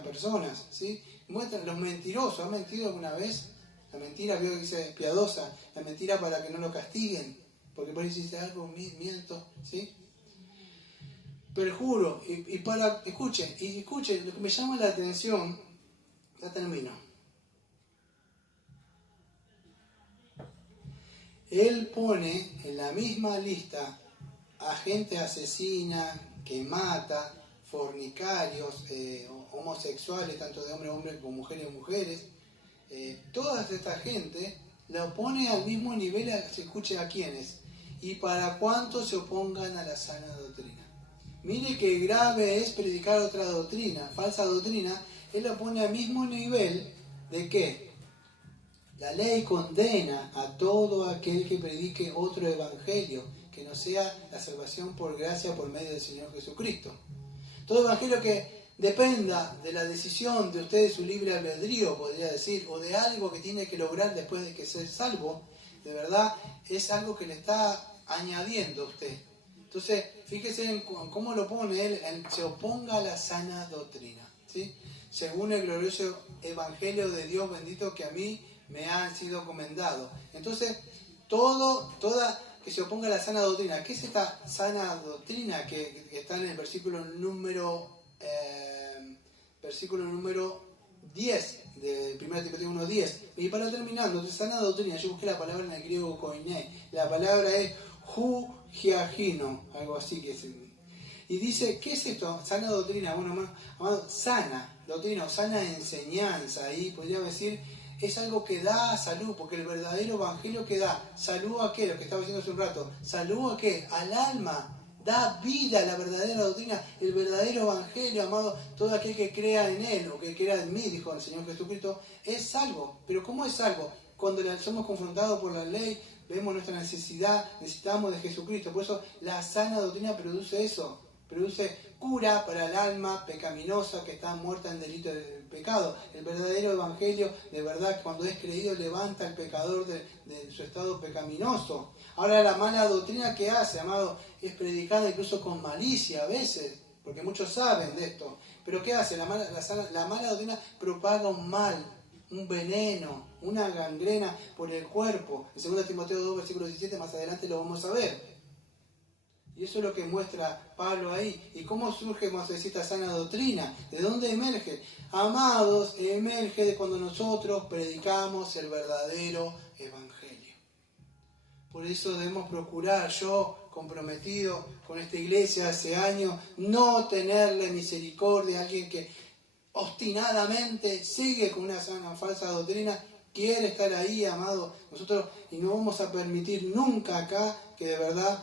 personas, ¿sí? Muestran los mentirosos. ¿Han mentido alguna vez? La mentira, veo que dice piadosa, la mentira para que no lo castiguen, porque por ahí hiciste algo, miento, ¿sí? Perjuro, escuchen, lo que me llama la atención, ya termino. Él pone en la misma lista a gente asesina, que mata, fornicarios, homosexuales, tanto de hombres a hombres como mujeres a mujeres. Toda esta gente la pone al mismo nivel, se escuche a quienes, y para cuántos se opongan a la sana doctrina. Mire qué grave es predicar otra doctrina, falsa doctrina. Él la pone al mismo nivel de que la ley condena a todo aquel que predique otro evangelio, que no sea la salvación por gracia por medio del Señor Jesucristo. Todo evangelio que dependa de la decisión de usted, de su libre albedrío, podría decir, o de algo que tiene que lograr después de que sea salvo, de verdad es algo que le está añadiendo a usted. Entonces, fíjese en cómo lo pone él, se oponga a la sana doctrina, ¿sí? Según el glorioso evangelio de Dios bendito que a mí me ha sido encomendado. Entonces, toda que se oponga a la sana doctrina. ¿Qué es esta sana doctrina que está en el versículo número 10 de 1 Timoteo 1:10? Y para terminando, de sana doctrina, yo busqué la palabra en el griego koiné. La palabra es hugiagino, algo así que es. Y dice, ¿qué es esto? Sana doctrina, bueno, amado, sana doctrina o sana enseñanza, ahí podríamos decir, es algo que da salud, porque el verdadero evangelio que da salud a qué, lo que estaba diciendo hace un rato, salud a qué, al alma, da vida a la verdadera doctrina, el verdadero evangelio, amado, todo aquel que crea en él, o que crea en mí, dijo el Señor Jesucristo, es salvo. Pero ¿cómo es salvo? Cuando somos confrontados por la ley, vemos nuestra necesidad, necesitamos de Jesucristo. Por eso la sana doctrina produce eso, produce cura para el alma pecaminosa que está muerta en delito de pecado. El verdadero evangelio, de verdad, cuando es creído, levanta al pecador de su estado pecaminoso. Ahora, la mala doctrina que hace, amado, es predicada incluso con malicia a veces, porque muchos saben de esto. Pero ¿qué hace? La mala doctrina propaga un mal, un veneno, una gangrena por el cuerpo. En 2 Timoteo 2, versículo 17, más adelante lo vamos a ver. Y eso es lo que muestra Pablo ahí. ¿Y cómo surge, como se dice, esta sana doctrina? ¿De dónde emerge? Amados, emerge de cuando nosotros predicamos el verdadero evangelio. Por eso debemos procurar, yo comprometido con esta iglesia hace años, no tenerle misericordia a alguien que obstinadamente sigue con una sana falsa doctrina, quiere estar ahí, amado, nosotros, y no vamos a permitir nunca acá que de verdad,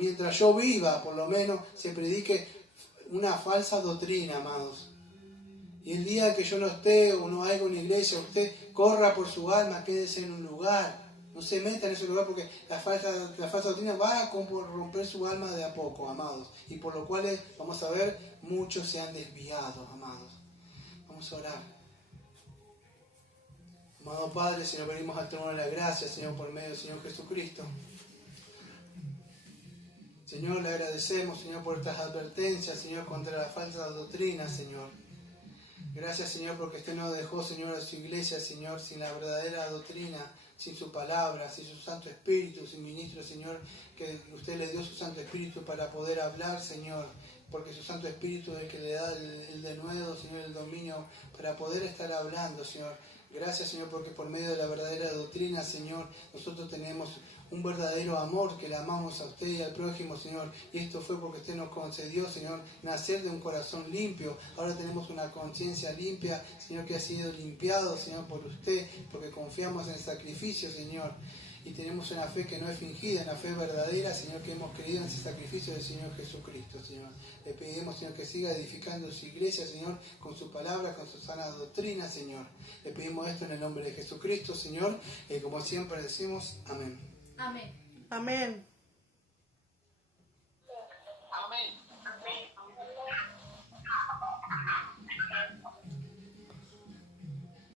mientras yo viva, por lo menos, se predique una falsa doctrina, amados. Y el día que yo no esté o no haya una iglesia, usted corra por su alma, quédese en un lugar, no se meta en ese lugar porque la falsa doctrina va a corromper su alma de a poco, amados. Y por lo cual, vamos a ver, muchos se han desviado, amados. Vamos a orar. Amado Padre, Señor, venimos al trono de la gracia, Señor, por medio del Señor Jesucristo. Señor, le agradecemos, Señor, por estas advertencias, Señor, contra la falsa doctrina, Señor. Gracias, Señor, porque usted no dejó, Señor, a su iglesia, Señor, sin la verdadera doctrina, sin su palabra, sin su Santo Espíritu, sin ministro, Señor, que usted le dio su Santo Espíritu para poder hablar, Señor, porque su Santo Espíritu es el que le da el denuedo, Señor, el dominio para poder estar hablando, Señor. Gracias, Señor, porque por medio de la verdadera doctrina, Señor, nosotros tenemos un verdadero amor, que le amamos a usted y al prójimo, Señor. Y esto fue porque usted nos concedió, Señor, nacer de un corazón limpio. Ahora tenemos una conciencia limpia, Señor, que ha sido limpiado, Señor, por usted, porque confiamos en el sacrificio, Señor. Y tenemos una fe que no es fingida, una fe verdadera, Señor, que hemos creído en ese sacrificio del Señor Jesucristo, Señor. Le pedimos, Señor, que siga edificando su iglesia, Señor, con su palabra, con su sana doctrina, Señor. Le pedimos esto en el nombre de Jesucristo, Señor, y como siempre decimos, amén. Amén. Amén.